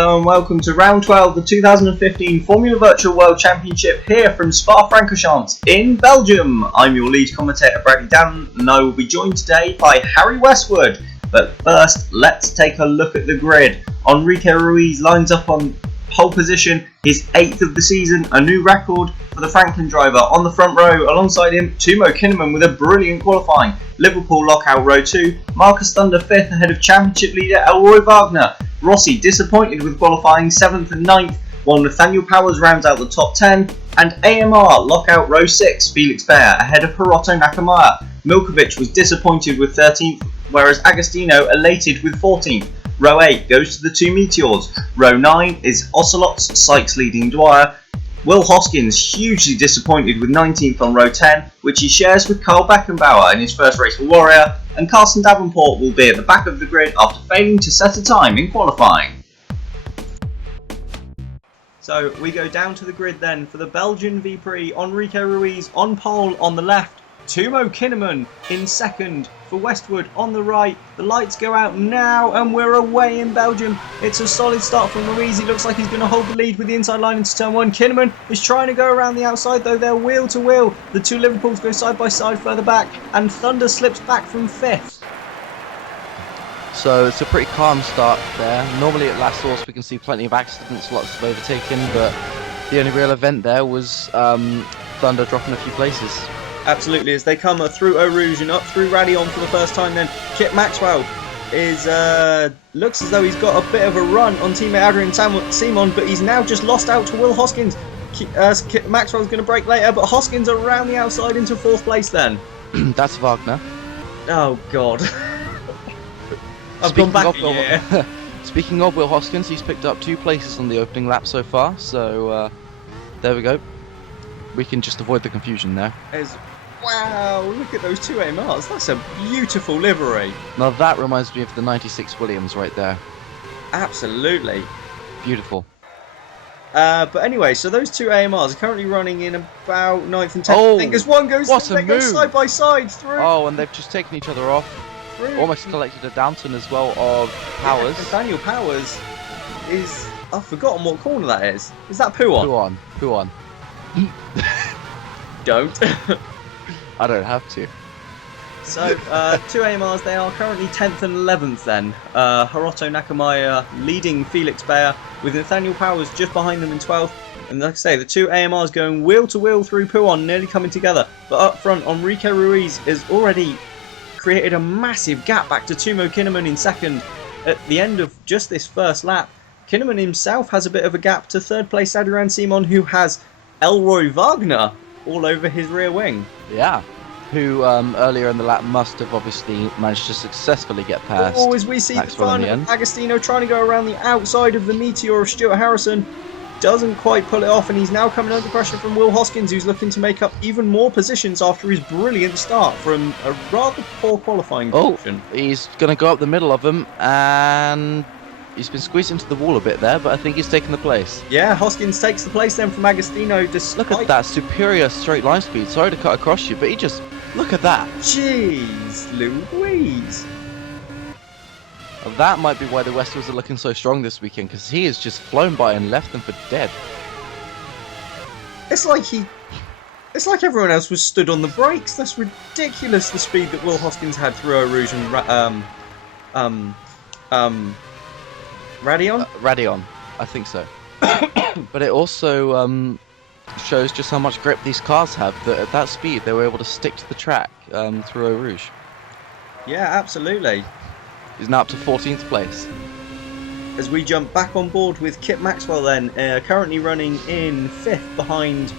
Hello and welcome to round 12 of the 2015 Formula Virtual World Championship here from Spa-Francorchamps in Belgium. I'm your lead commentator Bradley Down and I will be joined today by Harry Westwood. But first, let's take a look at the grid. Enrique Ruiz lines up on pole position, his 8th of the season, a new record for the Franklin driver. On the front row, alongside him, Timo Kinnaman with a brilliant qualifying. Liverpool lockout row 2, Marcus Thunder 5th ahead of championship leader Elroy Wagner. Rossi disappointed with qualifying 7th and 9th, while Nathaniel Powers rounds out the top 10, and AMR lockout row 6, Felix Baer ahead of Hiroto Nakamura. Milkovic was disappointed with 13th, whereas Agostino elated with 14th. Row 8 goes to the two Meteors. Row 9 is Ocelots, Sykes leading Dwyer. Will Hoskins hugely disappointed with 19th on row 10, which he shares with Carl Beckenbauer in his first race for Warrior, and Carson Davenport will be at the back of the grid after failing to set a time in qualifying. So we go down to the grid then for the Belgian V-Prix. Enrique Ruiz on pole on the left, Timo Kinnaman in second for Westwood on the right. The lights go out now and we're away in Belgium. It's a solid start from Ruiz. He looks like he's going to hold the lead with the inside line into turn 1. Kinnaman is trying to go around the outside though. They're wheel to wheel. The two Liverpools go side by side further back and Thunder slips back from 5th. So it's a pretty calm start there. Normally at La Source we can see plenty of accidents, lots of overtaking, but the only real event there was Thunder dropping a few places. Absolutely, as they come through Eau Rouge and up through Radion for the first time then. Kit Maxwell is looks as though he's got a bit of a run on teammate Adrian Simon, but he's now just lost out to Will Hoskins. Kit Maxwell's going to brake later, but Hoskins around the outside into 4th place then. That's Wagner. Oh God. I've gone back a year. Speaking of Will Hoskins, he's picked up 2 places on the opening lap so far, so there we go. We can just avoid the confusion now. Wow, look at those 2 AMRs. That's a beautiful livery. Now that reminds me of the 96 Williams right there. Absolutely. Beautiful. But anyway, so those 2 AMRs are currently running in about 9th and 10th. Oh, I think as one goes, they go side by side through. Oh, and they've just taken each other off. Through. Almost collected a Downton as well of Powers. Yeah, Nathaniel Powers is... I've forgotten what corner that is. Is that Puon? Puon. Don't. I don't have to. So, 2 AMRs, they are currently 10th and 11th then. Hiroto Nakamura leading Felix Baer with Nathaniel Powers just behind them in 12th. And like I say, the 2 AMRs going wheel to wheel through Puon, nearly coming together. But up front, Enrique Ruiz has already created a massive gap back to Timo Kinnaman in second. At the end of just this first lap, Kinnaman himself has a bit of a gap to 3rd place Adrian Simon, who has Elroy Wagner all over his rear wing. Yeah, who earlier in the lap must have obviously managed to successfully get past. Oh, as we see the fun of Agostino trying to go around the outside of the Meteor of Stuart Harrison. Doesn't quite pull it off, and he's now coming under pressure from Will Hoskins, who's looking to make up even more positions after his brilliant start from a rather poor qualifying position. He's going to go up the middle of them, and he's been squeezed into the wall a bit there, but I think he's taken the place. Yeah, Hoskins takes the place then from Agostino. Look at that superior straight line speed. Sorry to cut across you, but he just... Look at that. Jeez Louise. That might be why the Westwoods are looking so strong this weekend, because he has just flown by and left them for dead. It's like everyone else was stood on the brakes. That's ridiculous, the speed that Will Hoskins had through Eau Rouge and Radion? Radion, I think so. But it also shows just how much grip these cars have, that at that speed they were able to stick to the track through Eau Rouge. Yeah, absolutely. He's now up to 14th place. As we jump back on board with Kit Maxwell then, currently running in 5th behind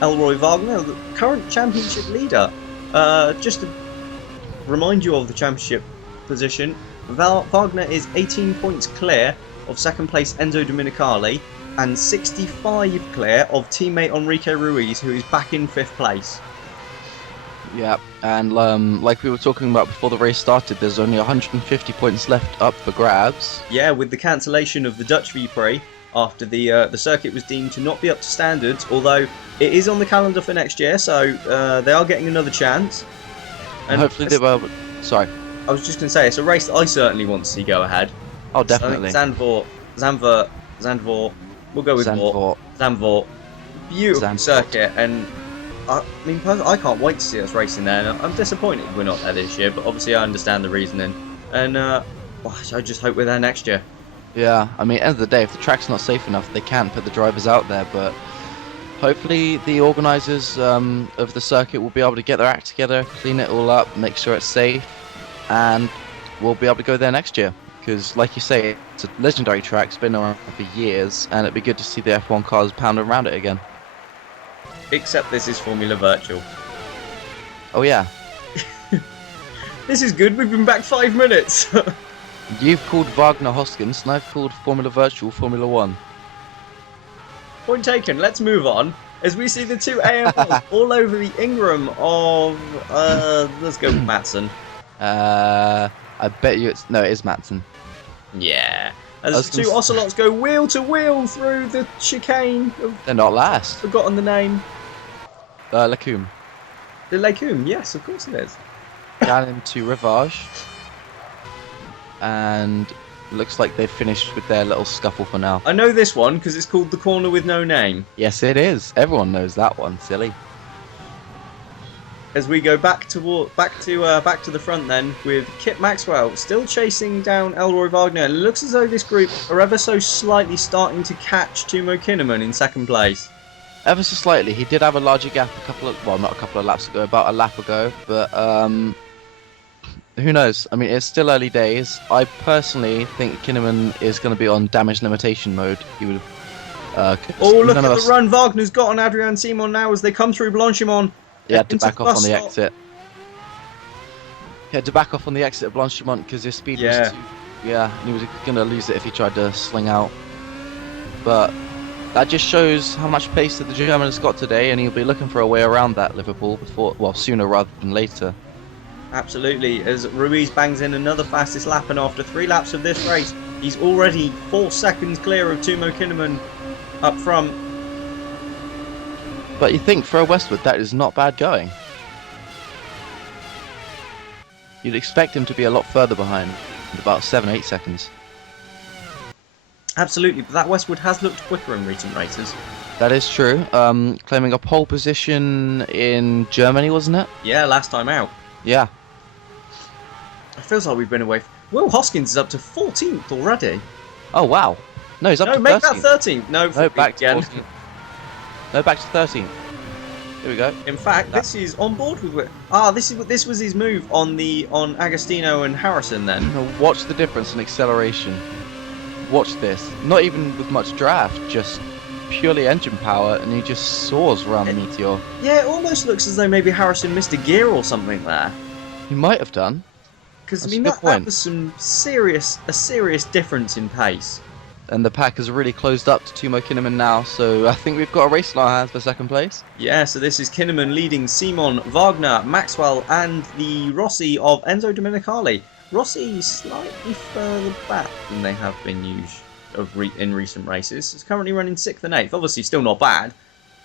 Elroy Wagner, the current championship leader. Just to remind you of the championship position, Wagner is 18 points clear of 2nd place Enzo Dominicali and 65 clear of teammate Enrique Ruiz, who is back in 5th place. Yeah, and like we were talking about before the race started, there's only 150 points left up for grabs. Yeah, with the cancellation of the Dutch V-Prix after the circuit was deemed to not be up to standards, although it is on the calendar for next year, so they are getting another chance. And hopefully they will. Sorry. I was just going to say, it's a race that I certainly want to see go ahead. Oh, definitely. Zandvoort Zandvoort. We'll go with Zandvoort. Zandvoort. Beautiful Zandvoort. circuit, and I mean, I can't wait to see us racing there. And I'm disappointed we're not there this year, but obviously I understand the reasoning. And I just hope we're there next year. Yeah, I mean, end of the day, if the track's not safe enough, they can put the drivers out there, but hopefully the organisers of the circuit will be able to get their act together, clean it all up, make sure it's safe, and we'll be able to go there next year. Because, like you say, it's a legendary track, it's been around for years, and it'd be good to see the F1 cars pounding around it again. Except this is Formula Virtual. Oh yeah, This is good, we've been back 5 minutes. you've called Wagner Hoskins, and I've called Formula Virtual Formula 1. Point taken, let's move on. As we see the two AMRs all over the Ingram of, let's go with Matson. I bet you it is Matson. Yeah. As the two Ocelots go wheel to wheel through the chicane of, They're not last. forgotten the name. Lacombe. The Lacombe, yes, of course it is. Down into Rivage. And looks like they've finished with their little scuffle for now. I know this one because it's called the corner with no name. Yes, it is. Everyone knows that one. Silly. As we go back to the front then with Kit Maxwell still chasing down Elroy Wagner. It looks as though this group are ever so slightly starting to catch Timo Kinnaman in second place. Ever so slightly. He did have a larger gap not a couple of laps ago, about a lap ago. But who knows? I mean, it's still early days. I personally think Kinnaman is going to be on damage limitation mode. He would. Oh, look at the run Wagner's got on Adrian Simon now as they come through Blanchimont. He had to back off on the exit. He had to back off on the exit of Blanchimont because his speed was too... Yeah, and he was going to lose it if he tried to sling out. But that just shows how much pace that the German has got today, and he'll be looking for a way around that Liverpool sooner rather than later. Absolutely, as Ruiz bangs in another fastest lap, and after 3 laps of this race, he's already 4 seconds clear of Timo Kinnaman up front. But you think for a Westwood that is not bad going. You'd expect him to be a lot further behind, about 7-8 seconds. Absolutely, but that Westwood has looked quicker in recent races. That is true. Claiming a pole position in Germany, wasn't it? Yeah, last time out. Yeah. It feels like we've been away. Will Hoskins is up to 14th already. Oh wow. No, he's up to 13th. No, make that 13th. No, back to 14th. No, back to 13th. Here we go. In fact, this is on board with. This was his move on Agostino and Harrison. Then watch the difference in acceleration. Watch this. Not even with much draft, just purely engine power, and he just soars around the Meteor. Yeah, it almost looks as though maybe Harrison missed a gear or something there. He might have done. Because I mean, that was a serious difference in pace. And the pack has really closed up to Timo Kinnaman now, so I think we've got a race in our hands for second place. Yeah, so this is Kinnaman leading Simon, Wagner, Maxwell, and the Rossi of Enzo Domenicali. Rossi slightly further back than they have been used in recent races. It's currently running 6th and 8th. Obviously, still not bad,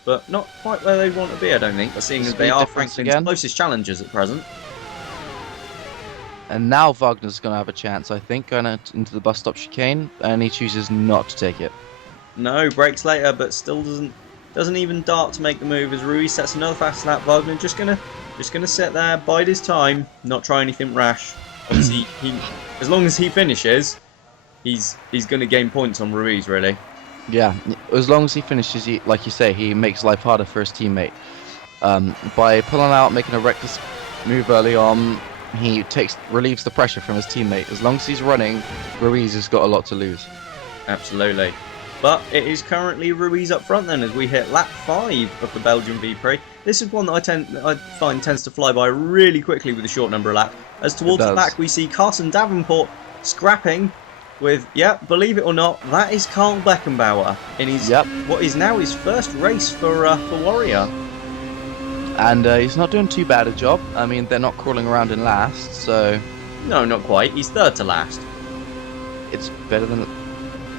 but not quite where they want to be, I don't think. But seeing as they are Franklin's closest challengers at present. And now Wagner's going to have a chance, I think, going into the bus stop chicane, and he chooses not to take it. No, breaks later, but still doesn't even dart to make the move as Ruiz sets another fast lap. Wagner just gonna sit there, bide his time, not try anything rash. Obviously, as long as he finishes, he's going to gain points on Ruiz, really. Yeah, as long as he finishes, like you say, he makes life harder for his teammate. By pulling out, making a reckless move early on, he relieves the pressure from his teammate. As long as he's running, Ruiz has got a lot to lose. Absolutely. But it is currently Ruiz up front then as we hit lap 5 of the Belgian V-Prix. This is one that I find tends to fly by really quickly with a short number of laps. As towards the back we see Carson Davenport scrapping with, believe it or not, that is Carl Beckenbauer in what is now his first race for Warrior. And he's not doing too bad a job. I mean, they're not crawling around in last, so... No, not quite. He's 3rd to last. It's better than...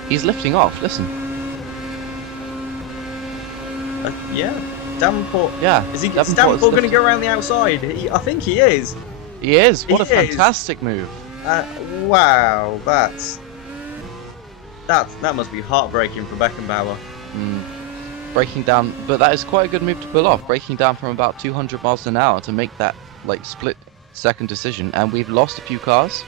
He's lifting off, listen. Yeah. Davenport... Yeah. Is Davenport going to go around the outside? I think he is. He is. What a fantastic move. Wow, that's... That must be heartbreaking for Beckenbauer. Breaking down, but that is quite a good move to pull off. Breaking down from about 200 miles an hour to make that like split-second decision, and we've lost a few cars.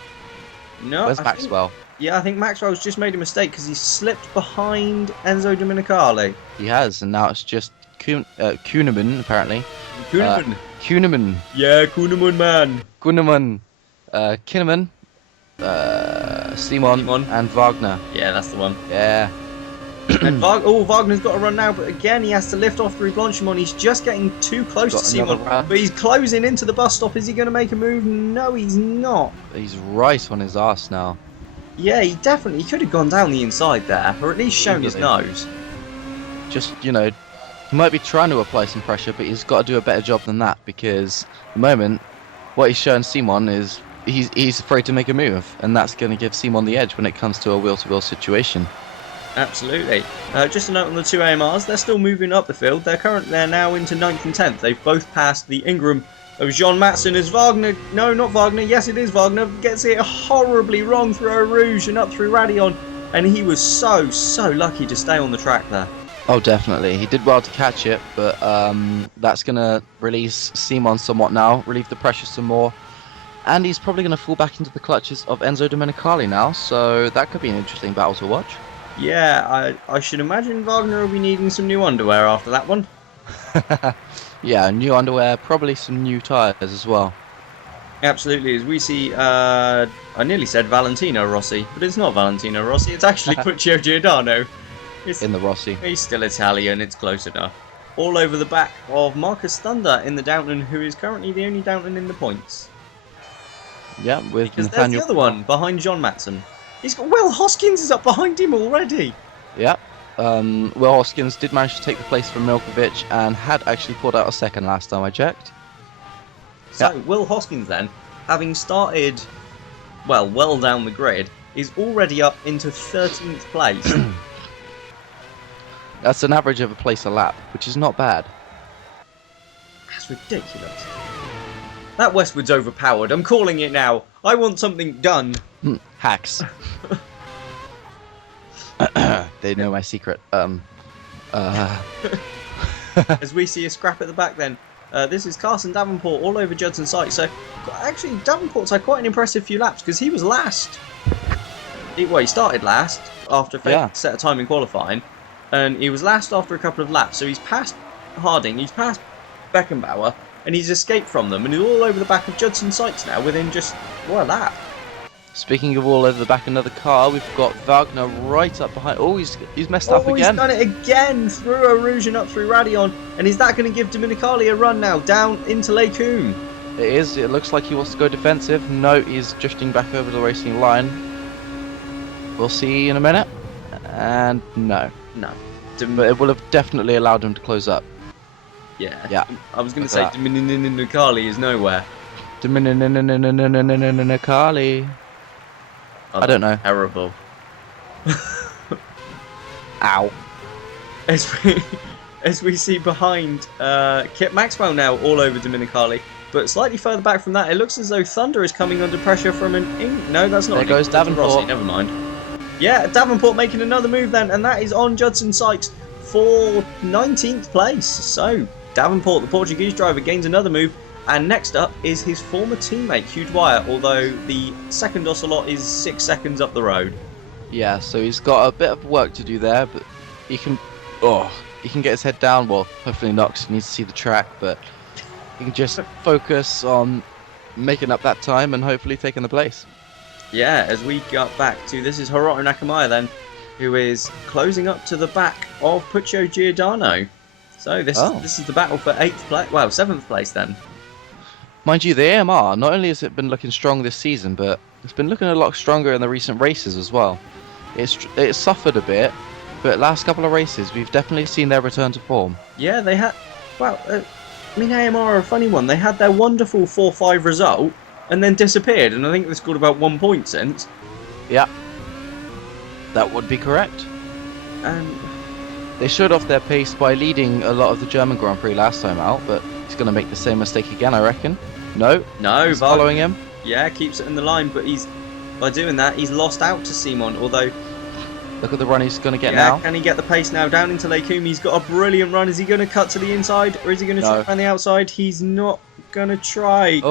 No, Where's Maxwell? I think Maxwell's just made a mistake because he slipped behind Enzo Domenicali. He has, and now it's just Kuhneman apparently. Kuhneman. Kuhneman. Yeah, Kuhneman man. Kuhneman. Kinneman. Simon and Wagner. Yeah, that's the one. Yeah. And Wagner's got to run now, but again he has to lift off through Blanchimont. He's just getting too close to Simon, but he's closing into the bus stop. Is he going to make a move? No, he's not. He's right on his arse now. Yeah, he could have gone down the inside there, or at least shown his nose. Just, he might be trying to apply some pressure, but he's got to do a better job than that, because at the moment, what he's showing Simon is he's afraid to make a move, and that's going to give Simon the edge when it comes to a wheel-to-wheel situation. Absolutely. Just a note on the two AMRs, they're still moving up the field. They're now into 9th and 10th. They've both passed the Ingram of Jean Matson as Wagner. No, not Wagner. Yes, it is Wagner. Gets it horribly wrong through Eau Rouge and up through Radion. And he was so lucky to stay on the track there. Oh, definitely. He did well to catch it, but that's going to release Simon somewhat now, relieve the pressure some more. And he's probably going to fall back into the clutches of Enzo Domenicali now, so that could be an interesting battle to watch. Yeah, I should imagine Wagner will be needing some new underwear after that one. Yeah, new underwear, probably some new tyres as well. Absolutely, as we see, I nearly said Valentino Rossi, but it's not Valentino Rossi, it's actually Puccio Giordano. In the Rossi. He's still Italian, it's close enough. All over the back of Marcus Thunder in the Downton, who is currently the only Downton in the points. Yeah, with because Nathaniel. There's the other one, behind John Matson. He's got Will Hoskins is up behind him already. Yeah. Will Hoskins did manage to take the place from Milkovic and had actually pulled out a second last time I checked. So Yeah. Will Hoskins then, having started, well down the grid, is already up into 13th place. That's an average of a place a lap, which is not bad. That's ridiculous. That Westwood's overpowered. I'm calling it now. I want something done. Hacks. They know my secret. As we see a scrap at the back then. This is Carson Davenport all over Judson Sykes. So, actually, Davenport's had quite an impressive few laps because he was last. He started last after set a time in qualifying. And he was last after a couple of laps. So he's passed Harding, he's passed Beckenbauer, and he's escaped from them. And he's all over the back of Judson Sykes now within just, a lap. Speaking of all over the back of another car, we've got Wagner right up behind. Oh, he's messed up again. He's done it again through Eau Rouge and up through Radion. And is that going to give Domenicali a run now down into Lake Coombe? It is. It looks like he wants to go defensive. No, he's drifting back over the racing line. We'll see in a minute. And no. But it will have definitely allowed him to close up. Yeah. I was going to say Domenicali is nowhere. Domenicali. I don't know. Terrible. Ow. As we see behind Kip Maxwell now all over Domenicali, but slightly further back from that, it looks as though Thunder is coming under pressure from an... No, that's not... There goes Davenport. Rossi, never mind. Yeah, Davenport making another move then, and that is on Judson Sykes for 19th place. So, Davenport, the Portuguese driver, gains another move. And next up is his former teammate, Hugh Dwyer, although the second Ocelot is 6 seconds up the road. Yeah, so he's got a bit of work to do there, but he can get his head down. Well, hopefully not, because he needs to see the track, but he can just focus on making up that time and hopefully taking the place. Yeah, as we got back to, this is Hiroto Nakamaya then, who is closing up to the back of Puccio Giordano. So this is the battle for 7th place then. Mind you, the AMR, not only has it been looking strong this season, but it's been looking a lot stronger in the recent races as well. It's suffered a bit, but last couple of races, we've definitely seen their return to form. Yeah, they had... AMR are a funny one. They had their wonderful 4-5 result, and then disappeared, and I think they scored about 1 point since. Yeah. That would be correct. And they showed off their pace by leading a lot of the German Grand Prix last time out, but he's going to make the same mistake again, I reckon. No, he's following him. Yeah, keeps it in the line, but by doing that, he's lost out to Simon, although Look at the run he's going to get Yeah, now. can he get the pace now? Down into Leikumi. He's got a brilliant run. Is he going to cut to the inside, or is he going to try around the outside? He's not going to try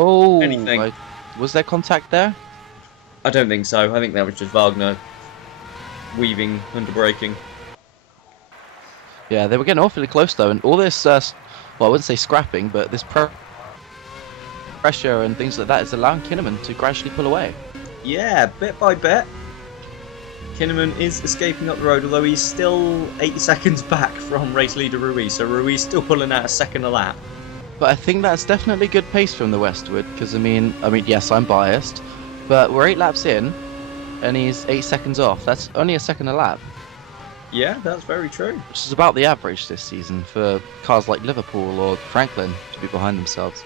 anything. Was there contact there? I don't think so. I think that was just Wagner weaving under braking. Yeah, they were getting awfully close though, and all this, well, I wouldn't say scrapping, but this pressure and things like that is allowing Kinnaman to gradually pull away. Yeah, bit by bit. Kinnaman is escaping up the road, although he's still 80 seconds back from race leader Ruiz, so Ruiz still pulling out a second a lap. But I think that's definitely good pace from the Westwood, because I mean, yes, I'm biased, but we're 8 laps in, and he's 8 seconds off. That's only a second a lap. Yeah, that's very true. Which is about the average this season for cars like Liverpool or Franklin to be behind themselves.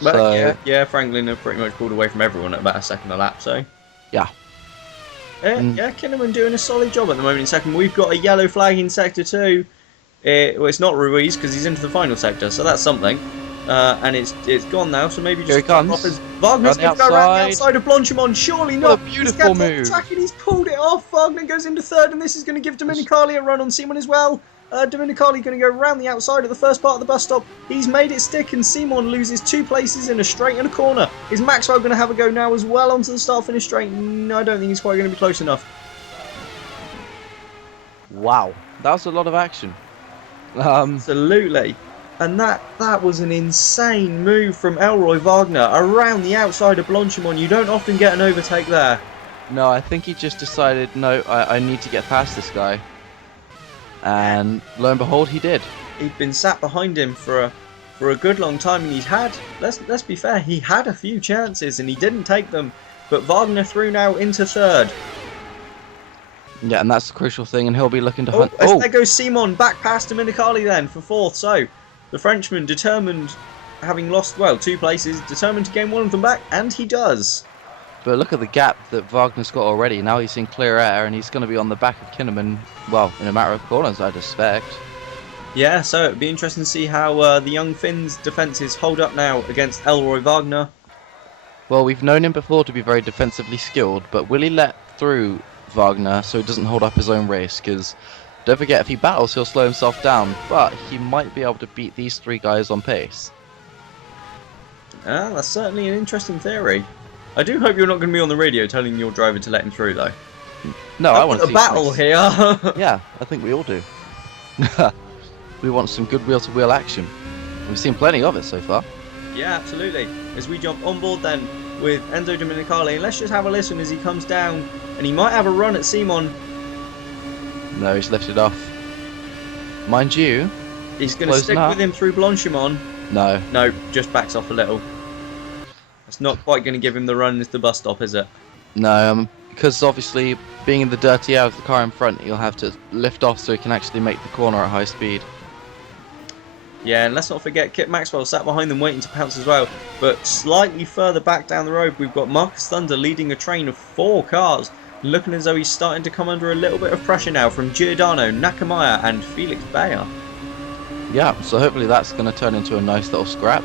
But yeah, Franklin have pretty much pulled away from everyone at about a second a lap, so... Yeah. Yeah, Kinnaman doing a solid job at the moment in second. We've got a yellow flag in sector 2. Well, it's not Ruiz because he's into the final sector, so that's something. And it's gone now, so maybe just... Here he comes. Wagner's going to go around the outside of Blanchimont. Surely not. What a beautiful move. He's track and he's pulled it off. Wagner goes into third, and this is going to give Dominicali a run on Simon as well. Dominicali going to go around the outside of the first part of the bus stop. He's made it stick, and Simon loses 2 places in a straight and a corner. Is Maxwell going to have a go now as well onto the start-finish straight? No, I don't think he's quite going to be close enough. Wow, that was a lot of action. Absolutely. And that was an insane move from Elroy Wagner around the outside of Blanchimont. You don't often get an overtake there. No, I think he just decided, no, I need to get past this guy. And lo and behold, he did. He'd been sat behind him for a good long time, and he'd had, let's be fair, he had a few chances and he didn't take them. But Wagner through now into third. Yeah, and that's the crucial thing, and he'll be looking to hunt. There goes Simon back past Dominicali then for fourth. So the Frenchman determined, having lost, well, 2 places, determined to gain one of them back, and he does. But look at the gap that Wagner's got already. Now he's in clear air, and he's going to be on the back of Kinnaman, well, in a matter of corners, I suspect. Yeah, so it'd be interesting to see how the young Finn's defences hold up now against Elroy Wagner. Well, we've known him before to be very defensively skilled, but will he let through Wagner so he doesn't hold up his own race? Because don't forget, if he battles, he'll slow himself down, but he might be able to beat these 3 guys on pace. That's certainly an interesting theory. I do hope you're not going to be on the radio telling your driver to let him through, though. No, I want to see a battle here. Yeah, I think we all do. We want some good wheel-to-wheel action. We've seen plenty of it so far. Yeah, absolutely. As we jump on board then with Enzo Dominicali, and let's just have a listen as he comes down, and he might have a run at Simon. No, he's lifted off. Mind you, he's going to stick with him through Blanchimont. No, just backs off a little. It's not quite going to give him the run as the bus stop, is it? No, because obviously being in the dirty air of the car in front, he'll have to lift off so he can actually make the corner at high speed. Yeah, and let's not forget Kit Maxwell sat behind them waiting to pounce as well. But slightly further back down the road, we've got Marcus Thunder leading a train of 4 cars, looking as though he's starting to come under a little bit of pressure now from Giordano, Nakamaya and Felix Bayer. Yeah, so hopefully that's going to turn into a nice little scrap.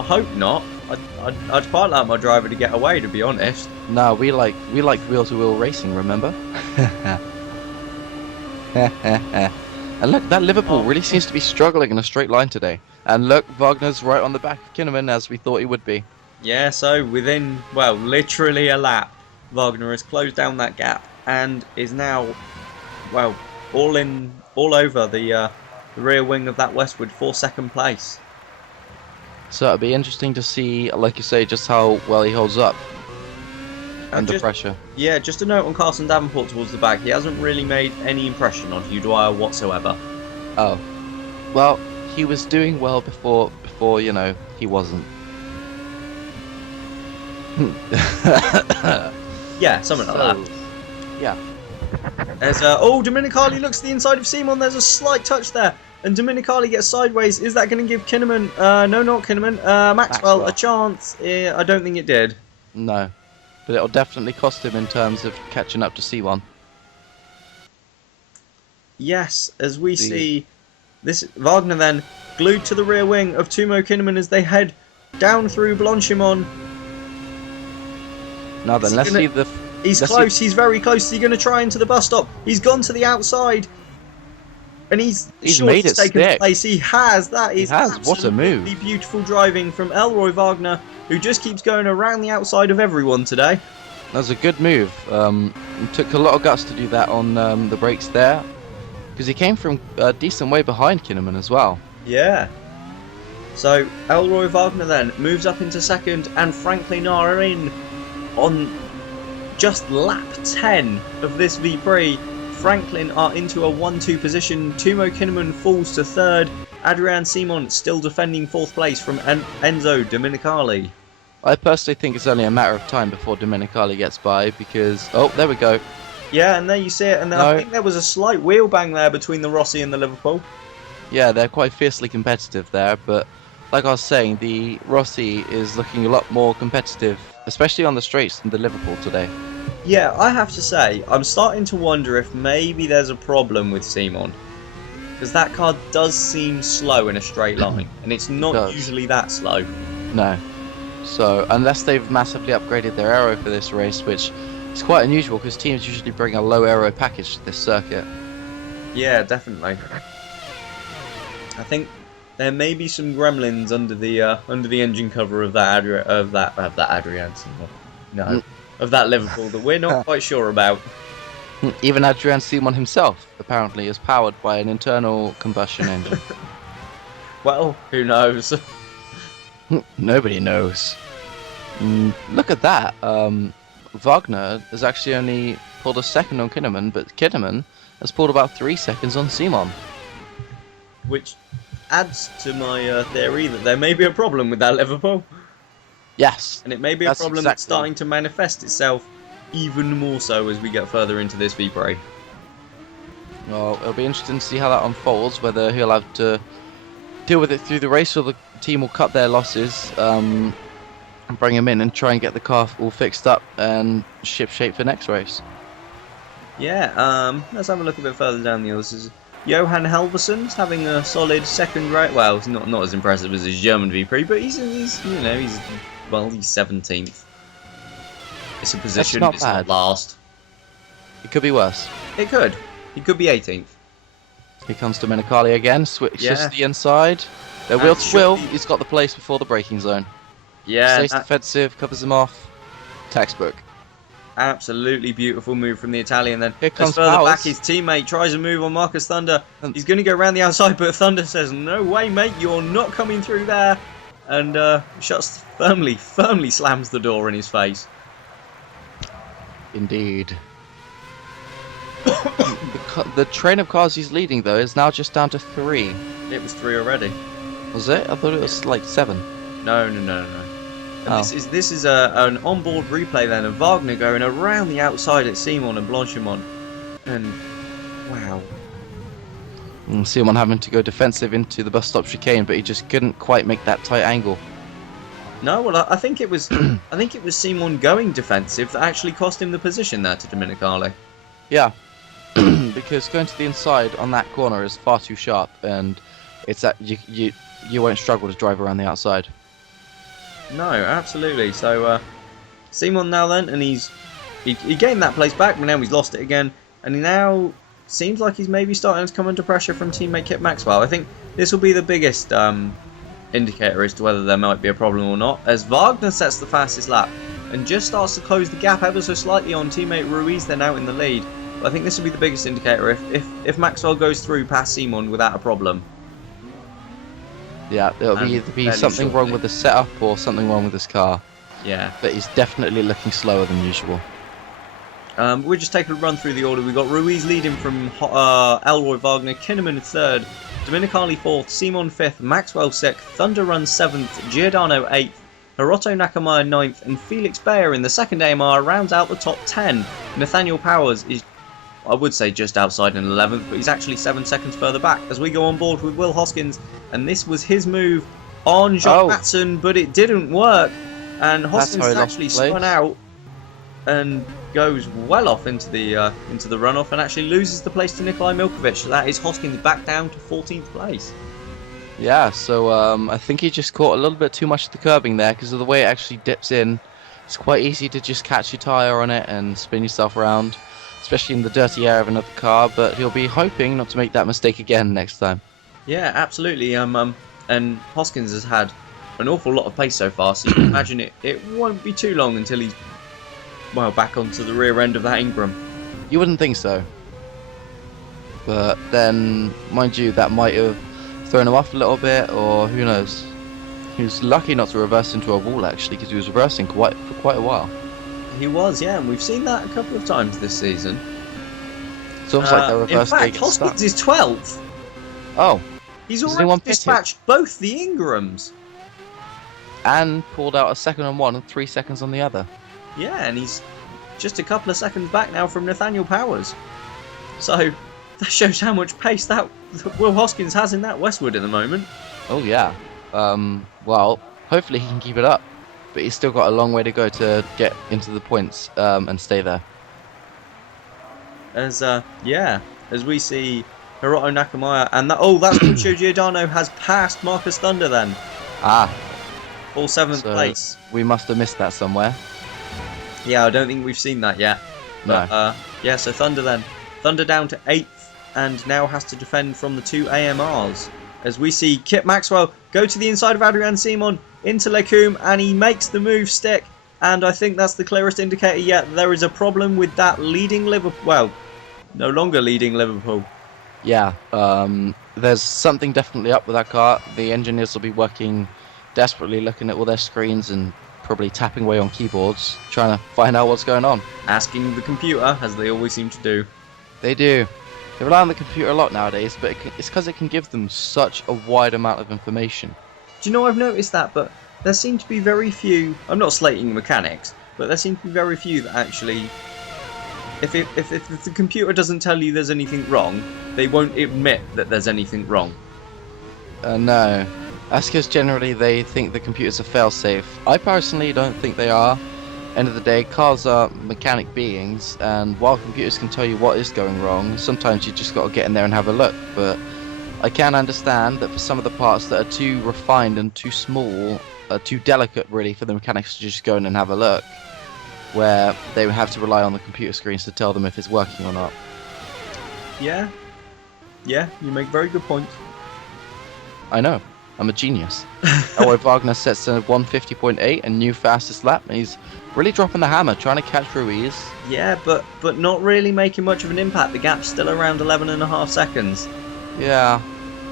I hope not. I'd quite like my driver to get away, to be honest. No, we like wheel-to-wheel racing, remember? And look, that Liverpool really seems to be struggling in a straight line today. And look, Wagner's right on the back of Kinnaman as we thought he would be. Yeah, so within, well, literally a lap, Wagner has closed down that gap and is now, well, all over the rear wing of that Westwood for 2nd place. So it'll be interesting to see, like you say, just how well he holds up under pressure. Yeah, just a note on Carson Davenport towards the back. He hasn't really made any impression on Hugh Dwyer whatsoever. Oh. Well, he was doing well before you know, he wasn't. Yeah, something like that. Yeah. There's Dominicali looks to the inside of Simon. There's a slight touch there. And Dominicali gets sideways. Is that going to give Kinnaman, no, not Kinnaman, Maxwell a chance? I don't think it did. No. But it'll definitely cost him in terms of catching up to C1. Yes, as we see this Wagner then glued to the rear wing of Tumo Kinnaman as they head down through Blanchimont. Now then, let's see the He's close. He's very close. Is he going to try into the bus stop? He's gone to the outside. And he's sure made he's it taken stick. place. He has. That is What a move. absolutely beautiful driving from Elroy Wagner, who just keeps going around the outside of everyone today. That was a good move. It took a lot of guts to do that on the brakes there, because he came from a decent way behind Kinnaman as well. Yeah. So Elroy Wagner then moves up into second, and Franklin are in on just lap 10 of this V-Prix. Franklin are into a 1-2 position. Timo Kinnaman falls to third. Adrian Simon still defending fourth place from Enzo Domenicali. I personally think it's only a matter of time before Domenicali gets by, because... Oh, there we go. Yeah, and there you see it. And then I think there was a slight wheel bang there between the Rossi and the Liverpool. Yeah, they're quite fiercely competitive there, but like I was saying, the Rossi is looking a lot more competitive, especially on the straights, than the Liverpool today. Yeah, I have to say, I'm starting to wonder if maybe there's a problem with Simon. Because that car does seem slow in a straight line, and it's not usually that slow. No. So, unless they've massively upgraded their aero for this race, which is quite unusual because teams usually bring a low aero package to this circuit. Yeah, definitely. I think there may be some gremlins under the engine cover of that Adrian. No, of that Liverpool that we're not quite sure about. Even Adrian Simon himself apparently is powered by an internal combustion engine. Well, who knows? Nobody knows. Look at that. Wagner has actually only pulled a second on Kinnaman, but Kinnaman has pulled about 3 seconds on Simon. Which adds to my theory that there may be a problem with that Liverpool. Yes. And it may be a problem that's starting to manifest itself even more so as we get further into this V-Prix. Well, it'll be interesting to see how that unfolds, whether he'll have to deal with it through the race or the team will cut their losses and bring him in and try and get the car all fixed up and ship shape for next race. Yeah, let's have a look a bit further down the others. Johan Helverson's having a solid second race. Well, it's not as impressive as his German V-Prix, but he's 17th. It's a position. It's not last. It could be worse. It could. He could be 18th. Here comes Domenicali again. Switches to the inside. They're wheel to wheel. He's got the place before the braking zone. Yeah. Stays defensive, covers him off. Textbook. Absolutely beautiful move from the Italian. Then here comes further Powers. back, his teammate tries a move on Marcus Thunder. He's going to go around the outside, but Thunder says, "No way, mate! You're not coming through there." And shuts firmly slams the door in his face. Indeed. The train of cars he's leading, though, is now just down to 3. It was 3 already. Was it? I thought it was like 7. No. And this is an onboard replay then of Wagner going around the outside at Simon and Blanchimont. And wow. Simon having to go defensive into the bus stop chicane, but he just couldn't quite make that tight angle. No, well, I think it was Simon going defensive that actually cost him the position there to Domenicali. Yeah, because going to the inside on that corner is far too sharp, and it's that you won't struggle to drive around the outside. No, absolutely. So Simon now then, and he gained that place back, but now he's lost it again, and he now seems like he's maybe starting to come under pressure from teammate Kip Maxwell. I think this will be the biggest indicator as to whether there might be a problem or not, as Wagner sets the fastest lap and just starts to close the gap ever so slightly on teammate Ruiz. They're now in the lead. But I think this will be the biggest indicator if Maxwell goes through past Simon without a problem. Yeah, there'll either be something wrong with the setup or something wrong with this car. Yeah. But he's definitely looking slower than usual. We're just taking a run through the order. We've got Ruiz leading from Elroy Wagner, Kinnaman 3rd, Domenicali 4th, Simon 5th, Maxwell 6th, Thunder Run 7th, Giordano 8th, Hiroto Nakamaya 9th, and Felix Bayer in the second AMR rounds out the top 10. Nathaniel Powers is, I would say, just outside in 11th, but he's actually 7 seconds further back as we go on board with Will Hoskins, and this was his move on Jacques Matson, but it didn't work, and Hoskins actually spun out and goes well off into the runoff and actually loses the place to Nikolai Milkovic. So that is Hoskins back down to 14th place. Yeah, so I think he just caught a little bit too much of the curbing there because of the way it actually dips in It's quite easy to just catch your tyre on it and spin yourself around, especially in the dirty air of another car, but he'll be hoping not to make that mistake again next time. Yeah, absolutely. And Hoskins has had an awful lot of pace so far, so you can imagine it won't be too long until he's, well, back onto the rear end of that Ingram. You wouldn't think so. But then, mind you, that might have thrown him off a little bit, or who knows. He was lucky not to reverse into a wall, actually, because he was reversing for quite a while. He was, yeah, and we've seen that a couple of times this season. It's almost like the reverse in fact, gate Hoskins stuck. is 12th. Oh, He's Is already anyone pitted? dispatched both the Ingrams. and pulled out a second on one and 3 seconds on the other. Yeah, and he's just a couple of seconds back now from Nathaniel Powers. So that shows how much pace that Will Hoskins has in that Westwood at the moment. Oh yeah. Well, hopefully he can keep it up, but he's still got a long way to go to get into the points and stay there. As we see Hiroto Nakamura and that's Lucio Giordano has passed Marcus Thunder then. Ah, All 7th so place. we must have missed that somewhere. Yeah, I don't think we've seen that yet. But, No. yeah, so Thunder then. Thunder down to 8th and now has to defend from the 2 AMRs. As we see Kip Maxwell go to the inside of Adrian Simon into Lecumbe and he makes the move stick. And I think that's the clearest indicator yet. There is a problem with that leading Liverpool. Well, no longer leading Liverpool. Yeah, there's something definitely up with that car. The engineers will be working desperately, looking at all their screens and probably tapping away on keyboards, trying to find out what's going on. Asking the computer, as they always seem to do. They do. They rely on the computer a lot nowadays, but it's because it can give them such a wide amount of information. Do you know, I've noticed that, but there seem to be very few. I'm not slating mechanics, but there seem to be very few that actually. If the computer doesn't tell you there's anything wrong, they won't admit that there's anything wrong. No. That's because generally they think the computers are fail-safe. I personally don't think they are. End of the day, cars are mechanic beings, and while computers can tell you what is going wrong, sometimes you just got to get in there and have a look. But I can understand that for some of the parts that are too refined and too small, too delicate really for the mechanics to just go in and have a look, where they would have to rely on the computer screens to tell them if it's working or not. Yeah, you make very good points. I know, I'm a genius. Elway Wagner sets a 150.8 and new fastest lap, and he's really dropping the hammer, trying to catch Ruiz. Yeah, but not really making much of an impact. The gap's still around 11.5 seconds. Yeah,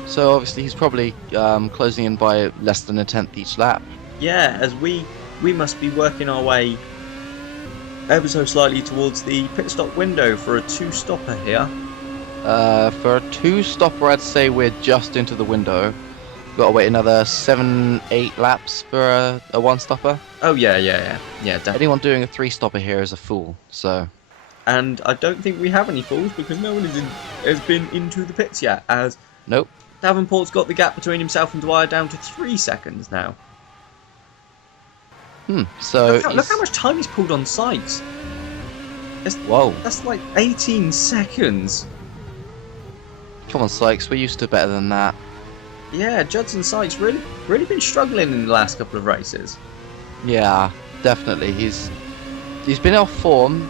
so obviously he's probably closing in by less than a tenth each lap. Yeah, as we must be working our way ever so slightly towards the pit stop window for a 2-stopper here. For a 2-stopper, I'd say we're just into the window. Got to wait another 7-8 laps for a 1-stopper. Oh yeah, definitely. Anyone doing a 3-stopper here is a fool. So, And I don't think we have any fools because no one has been into the pits yet. As nope. Davenport's got the gap between himself and Dwyer down to 3 seconds now. So Look how much time he's pulled on Sykes. Whoa! That's like 18 seconds. Come on, Sykes. We're used to better than that. Yeah, Judson Sykes really been struggling in the last couple of races. Yeah, definitely. He's been off form.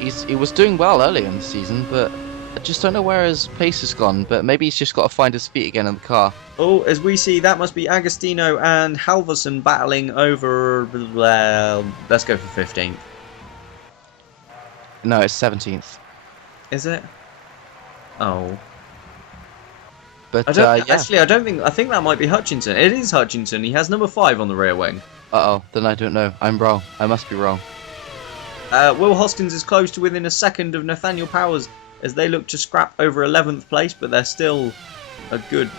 He was doing well earlier in the season, but I just don't know where his pace has gone. But maybe he's just got to find his feet again in the car. Oh, as we see, that must be Agostino and Halverson battling over. Well, let's go for 15th. No, it's 17th. Is it? Oh. But I don't. yeah. Actually, I think that might be Hutchinson. It is Hutchinson. He has number 5 on the rear wing. Uh oh. Then I don't know. I'm wrong. I must be wrong. Will Hoskins is close to within a second of Nathaniel Powers as they look to scrap over 11th place, but they're still a good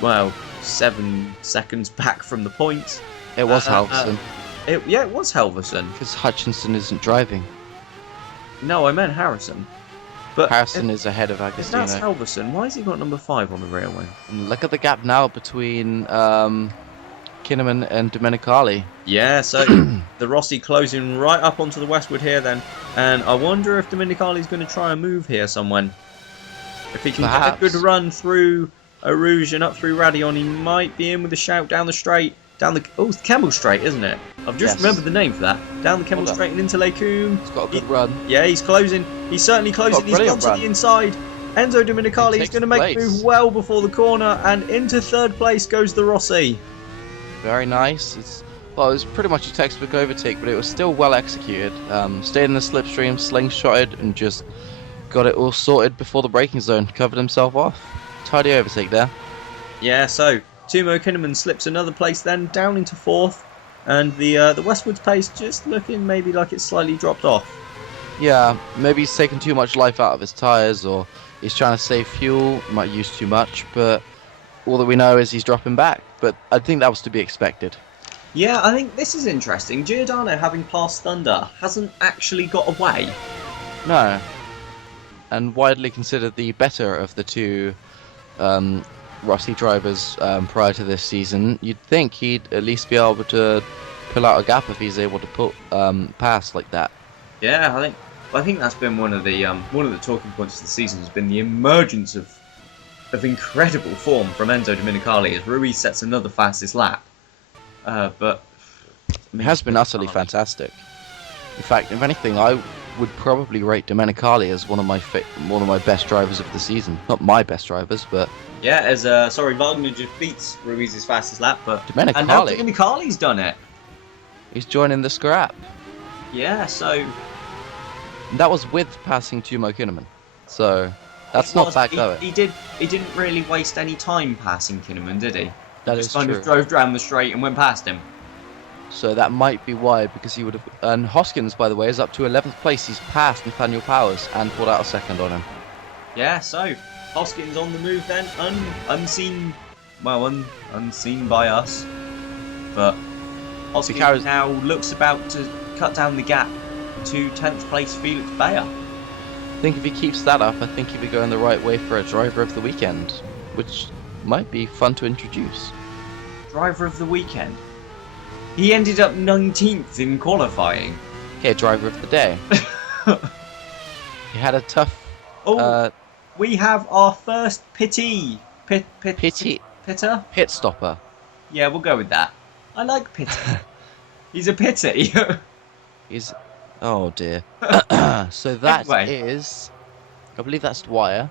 7 seconds back from the points. It was Halverson. It was Halverson. Because Hutchinson isn't driving. No, I meant Harrison. But Harrison is ahead of if Agostino. that's Halverson, why has he got number 5 on the rear wing? And look at the gap now between Kinnaman and Domenicali. Yeah, so the Rossi closing right up onto the Westwood here then. And I wonder if Domenicali's going to try and move here someone. If he can Perhaps. get a good run through Rouge and up through Radion, he might be in with a shout down the straight. down the... Oh, it's the Campbell Straight, isn't it? I've just remembered the name for that. Down the Campbell Straight and into Lecum. He's got a good run. Yeah, he's closing. He's certainly closing. He's got to the inside. Enzo Domenicali is going to make a move well before the corner, and into third place goes the Rossi. Very nice. Well, it was pretty much a textbook overtake, but it was still well executed. Stayed in the slipstream, slingshotted, and just got it all sorted before the braking zone. Covered himself off. Tidy overtake there. Yeah, so Timo Kinnaman slips another place then, down into fourth, and the Westwood's pace just looking maybe like it's slightly dropped off. Yeah, maybe he's taken too much life out of his tyres, or he's trying to save fuel, might use too much, but all that we know is he's dropping back. But I think that was to be expected. Yeah, I think this is interesting. Giordano, having passed Thunder, hasn't actually got away. No. And widely considered the better of the two Rossi drivers prior to this season, you'd think he'd at least be able to pull out a gap if he's able to put pass like that. Yeah, I think that's been one of the talking points of the season has been the emergence of incredible form from Enzo Domenicali as Ruiz sets another fastest lap. But it has been utterly fantastic. In fact, if anything, I would probably rate Domenicali as one of my best drivers of the season. Not my best drivers, but yeah, as Wagner just beats Ruiz's fastest lap, but Domenicali. And now Domenicali's done it. He's joining the scrap. Yeah, so that was with passing Timo Kinnaman, so that's not bad going. He didn't really waste any time passing Kinnaman, did he? That is just kind of drove down the straight and went past him. So that might be why, because he would have. And Hoskins, by the way, is up to 11th place. He's passed Nathaniel Powers and pulled out a second on him. Yeah, so Hoskins on the move then, unseen by us, but Hoskins now looks about to cut down the gap to 10th place Felix Bayer. I think if he keeps that up, I think he'll be going the right way for a driver of the weekend, which might be fun to introduce. Driver of the weekend? He ended up 19th in qualifying. Okay, driver of the day. He had a tough... we have our first pitter? Pit stopper. Yeah, we'll go with that. I like pitter. He's a pitty. He's... Oh dear. So that is... I believe that's Dwyer.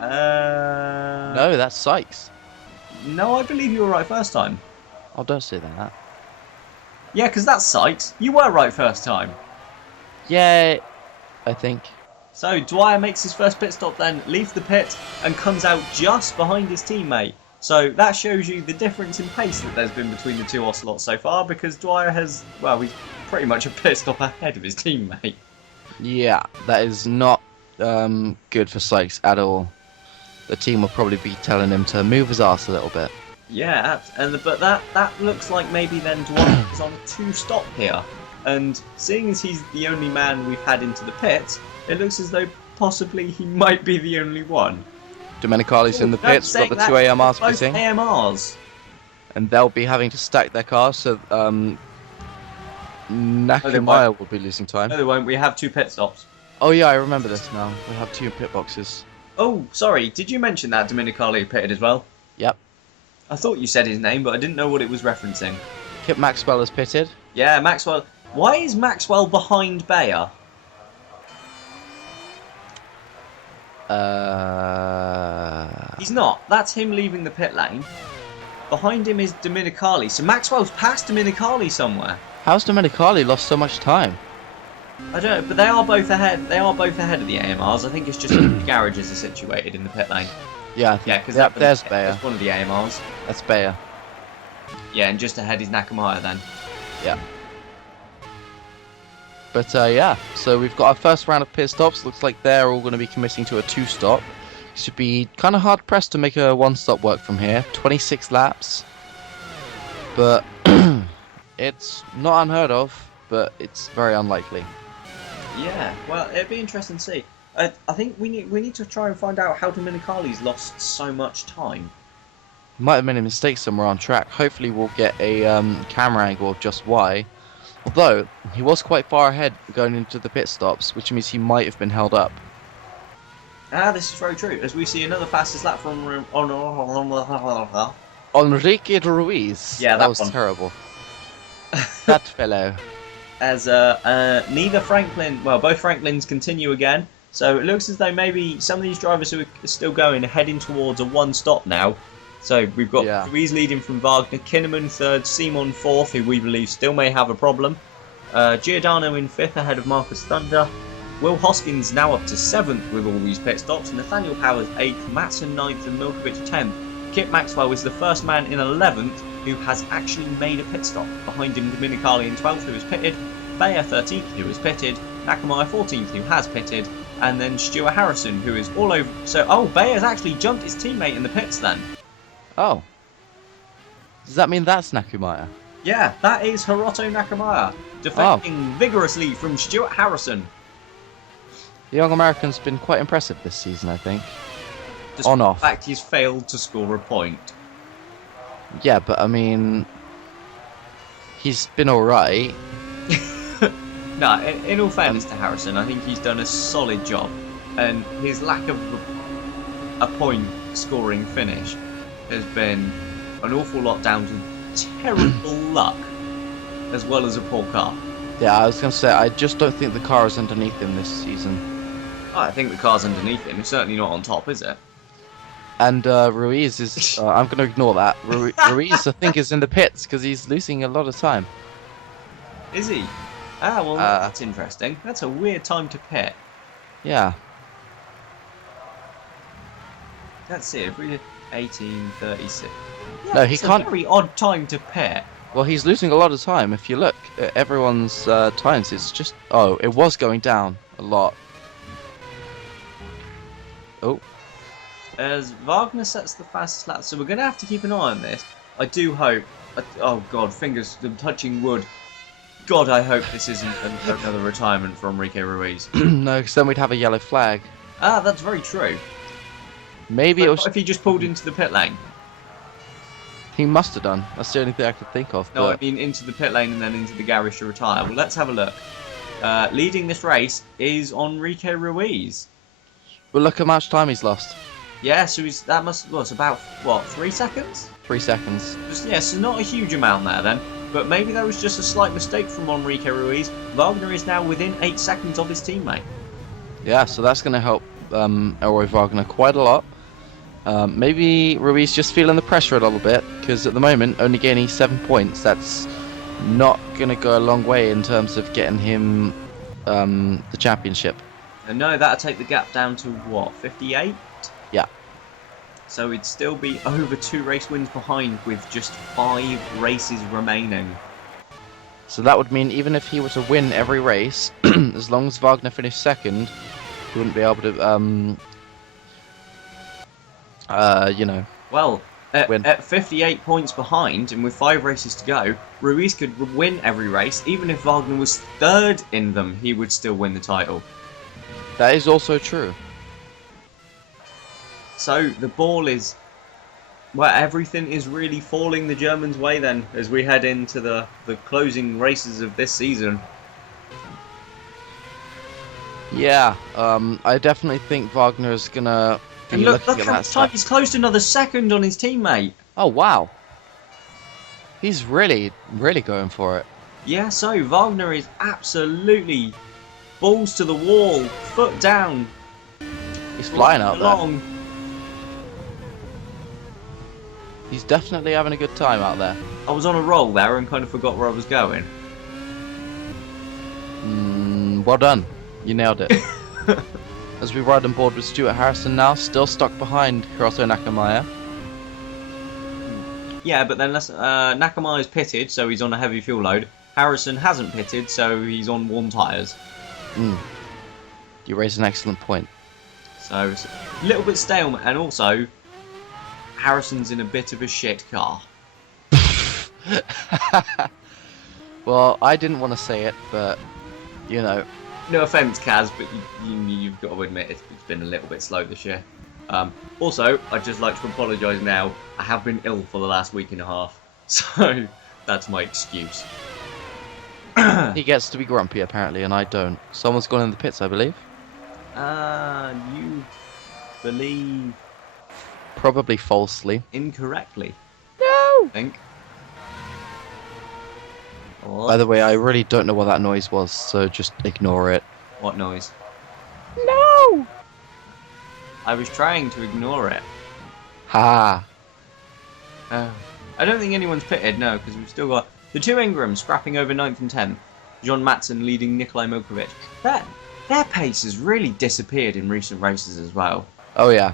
No, that's Sykes. No, I believe you were right first time. Oh, don't say that. Yeah, because that's Sykes. You were right first time. Yeah, I think. So Dwyer makes his first pit stop then, leaves the pit, and comes out just behind his teammate. So that shows you the difference in pace that there's been between the two Ocelots so far, because Dwyer has, well, he's pretty much a pit stop ahead of his teammate. Yeah, that is not good for Sykes at all. The team will probably be telling him to move his arse a little bit. Yeah, but that looks like maybe then Dwyer is on a two-stop here. And seeing as he's the only man we've had into the pit, it looks as though possibly he might be the only one. Domenicali's in the pits, got the two AMRs pitting. AMRs. And they'll be having to stack their cars, so Nakamaya will be losing time. No, they won't. We have two pit stops. Oh yeah, I remember this now. We have two pit boxes. Oh, sorry. Did you mention that Domenicali pitted as well? Yep. I thought you said his name, but I didn't know what it was referencing. Kip Maxwell has pitted. Yeah, Maxwell. Why is Maxwell behind Bayer? He's not. That's him leaving the pit lane. Behind him is Domenicali. So Maxwell's past Domenicali somewhere. How's Domenicali lost so much time? I don't know, but they are both ahead. They are both ahead of the AMRs. I think it's just the garages are situated in the pit lane. Yeah, because there's Bayer. That's one of the AMRs. That's Bayer. Yeah, and just ahead is Nakamaya then. Yeah. But yeah, so we've got our first round of pit stops. Looks like they're all going to be committing to a two-stop. Should be kind of hard pressed to make a one-stop work from here. 26 laps. But it's not unheard of, but it's very unlikely. Yeah, well, it'd be interesting to see. I think we need to try and find out how Domenicali's lost so much time. Might have made a mistake somewhere on track. Hopefully we'll get a camera angle of just why. Although, he was quite far ahead going into the pit stops, which means he might have been held up. Ah, this is very true. As we see another fastest lap from Enrique Ruiz. Yeah, that that was one. terrible. That fellow. As neither Franklin, well, both Franklins continue again. So it looks as though maybe some of these drivers who are still going are heading towards a one stop now. So we've got Yeah. Ruiz leading from Wagner, Kinneman third, Simon fourth, who we believe still may have a problem. Giordano in fifth ahead of Marcus Thunder. Will Hoskins now up to seventh with all these pit stops. Nathaniel Powers eighth, Matson ninth, and Milkovic 10th. Kip Maxwell is the first man in 11th who has actually made a pit stop. Behind him, Dominicali in 12th, who is pitted. Bayer 13th, who is pitted. Nakamai 14th, who has pitted. And then Stuart Harrison, who is all over. So, Bayer's actually jumped his teammate in the pits then. Oh. Does that mean that's Nakumaya? Yeah, that is Hiroto Nakamaya, defending vigorously from Stuart Harrison. The young American's been quite impressive this season, I think. Despite On off. the fact he's failed to score a point. Yeah, but I mean, he's been alright. No, in all fairness to Harrison, I think he's done a solid job. And his lack of a point scoring finish has been an awful lot down to terrible luck, as well as a poor car. Yeah, I was going to say, I just don't think the car is underneath him this season. I think the car's underneath him. It's certainly not on top, is it? And Ruiz is... I'm going to ignore that. Ruiz, I think, is in the pits because he's losing a lot of time. Is he? Ah, well, that's interesting. That's a weird time to pit. Yeah. Let's see, if we did 1836. Yeah, No, he can't... It's a very odd time to pit. Well, he's losing a lot of time. If you look at everyone's times, it's just... Oh, it was going down a lot. Oh. As Wagner sets the fastest lap, so we're going to have to keep an eye on this. I do hope... Oh, God, fingers... I'm touching wood. God, I hope this isn't another retirement for Enrique Ruiz. No, because then we'd have a yellow flag. Ah, that's very true. Maybe But it was... what if he just pulled into the pit lane? He must have done. That's the only thing I could think of. No, but... I mean into the pit lane and then into the garage to retire. Well, let's have a look. Leading this race is Enrique Ruiz. But look how much time he's lost. Yeah, so it's about, what, 3 seconds? 3 seconds. So not a huge amount there then. But maybe that was just a slight mistake from Enrique Ruiz. Wagner is now within 8 seconds of his teammate. Yeah, so that's going to help Elroy Wagner quite a lot. Maybe Ruiz just feeling the pressure a little bit, because at the moment, only gaining 7 points, that's not going to go a long way in terms of getting him the championship. And no, that'll take the gap down to, what, 58? Yeah. So he'd still be over 2 race wins behind with just 5 races remaining. So that would mean even if he were to win every race, as long as Wagner finished second, he wouldn't be able to, Well, win. at 58 points behind and with 5 races to go, Ruiz could win every race. Even if Wagner was third in them, he would still win the title. That is also true. So the ball is... Well, everything is really falling the Germans' way then, as we head into the closing races of this season. Yeah, I definitely think Wagner is going to be And look looking at how that tight stuff. he's closed another second on his teammate. Oh, wow. He's really, really going for it. Yeah, so Wagner is absolutely balls to the wall, foot down. He's flying out there. along. He's definitely having a good time out there. I was on a roll there and kind of forgot where I was going. Well done. You nailed it. As we ride on board with Stuart Harrison now, still stuck behind Hiroto Nakamaya. Yeah, but then Nakamaya's pitted, so he's on a heavy fuel load. Harrison hasn't pitted, so he's on warm tyres. You raise an excellent point. So it's a little bit stale, and also Harrison's in a bit of a shit car. Well, I didn't want to say it, but, you know. No offence, Kaz, but you've got to admit it's been a little bit slow this year. Also, I'd just like to apologise now. I have been ill for the last week and a half, so that's my excuse. He gets to be grumpy, apparently, and I don't. Someone's gone in the pits, I believe. You believe Probably falsely. incorrectly. I think. By the way, I really don't know what that noise was, so just ignore it. What noise? No! I was trying to ignore it. Ha! I don't think anyone's pitted, no, because we've still got the two Ingrams scrapping over 9th and 10th. John Matson leading Nikolai Milkovic. Their pace has really disappeared in recent races as well. Oh yeah.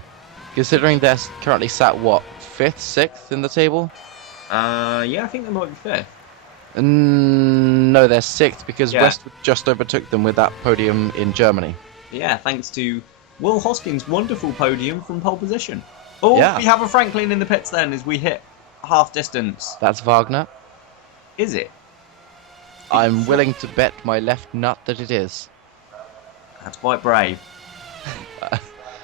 Considering they're currently sat, what, 5th, 6th in the table? Yeah, I think they might be 5th. No, they're 6th because Yeah. Westwood just overtook them with that podium in Germany. Yeah, thanks to Will Hoskins' wonderful podium from pole position. Oh, Yeah. we have a Franklin in the pits then as we hit half distance. That's Wagner. Is it? I'm willing to bet my left nut that it is. That's quite brave.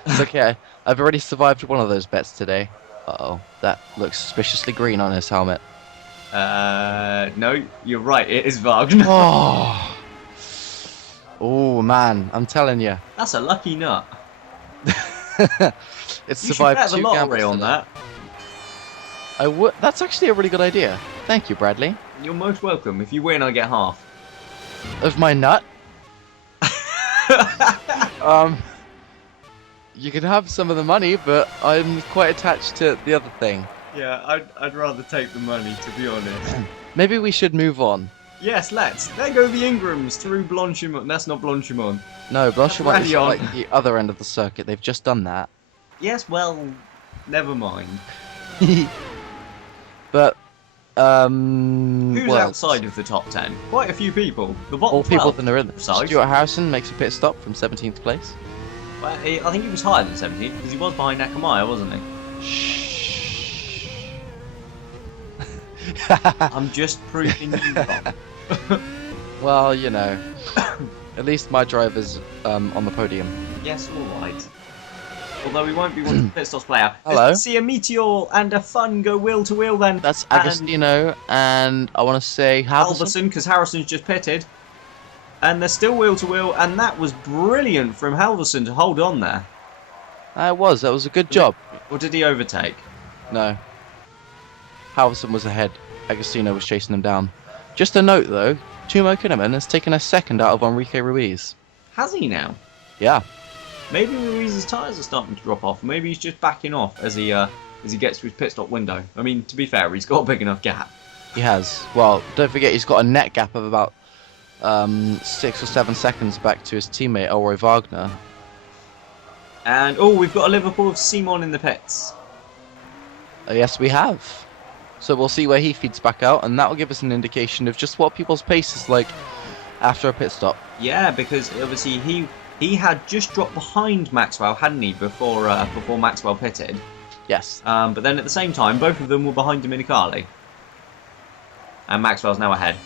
It's okay. I've already survived one of those bets today. Uh-oh. That looks suspiciously green on his helmet. No, you're right. It is Wagner. Oh. Oh, man. I'm telling you. That's a lucky nut. It's You should survived bet the 2 lottery gambles on today. that. That's actually a really good idea. Thank you, Bradley. You're most welcome. If you win, I get half. Of my nut? You can have some of the money, but I'm quite attached to the other thing. Yeah, I'd rather take the money, to be honest. Maybe we should move on. Yes, let's. There go the Ingrams through Blanchimont. That's not Blanchimont. No, Blanchimont is Radion. like the other end of the circuit. They've just done that. Yes, well, never mind. But, Who's well, outside of the top 10? Quite a few people. The bottom all people 12 that are in there. side. Stuart Harrison makes a pit stop from 17th place. Well, I think he was higher than 17th because he was behind Nakamaya, wasn't he? Shh. I'm just proving you wrong. Well, you know, at least my driver's on the podium. Yes, alright. Although we won't be watching pit stops play out. Hello. Let's see a Meteor and a Fun go wheel to wheel then. That's And Agostino, and I want to say Halverson. Halverson, because Harrison's just pitted. And they're still wheel to wheel, and that was brilliant from Halverson to hold on there. That was a good job. Or did he overtake? No. Halverson was ahead. Agostino was chasing him down. Just a note though, Tumo Kinnaman has taken a second out of Enrique Ruiz. Has he now? Yeah. Maybe Ruiz's tyres are starting to drop off. Maybe he's just backing off as he gets to his pit stop window. I mean, to be fair, he's got a big enough gap. He has. Well, don't forget he's got a net gap of about 6 or 7 seconds back to his teammate Elroy Wagner. And, oh, we've got a Liverpool of Simon in the pits. Yes, we have. So we'll see where he feeds back out, and that will give us an indication of just what people's pace is like after a pit stop. Yeah, because obviously he had just dropped behind Maxwell, hadn't he, before Maxwell pitted. Yes. But then at the same time, both of them were behind Dominicali. And Maxwell's now ahead.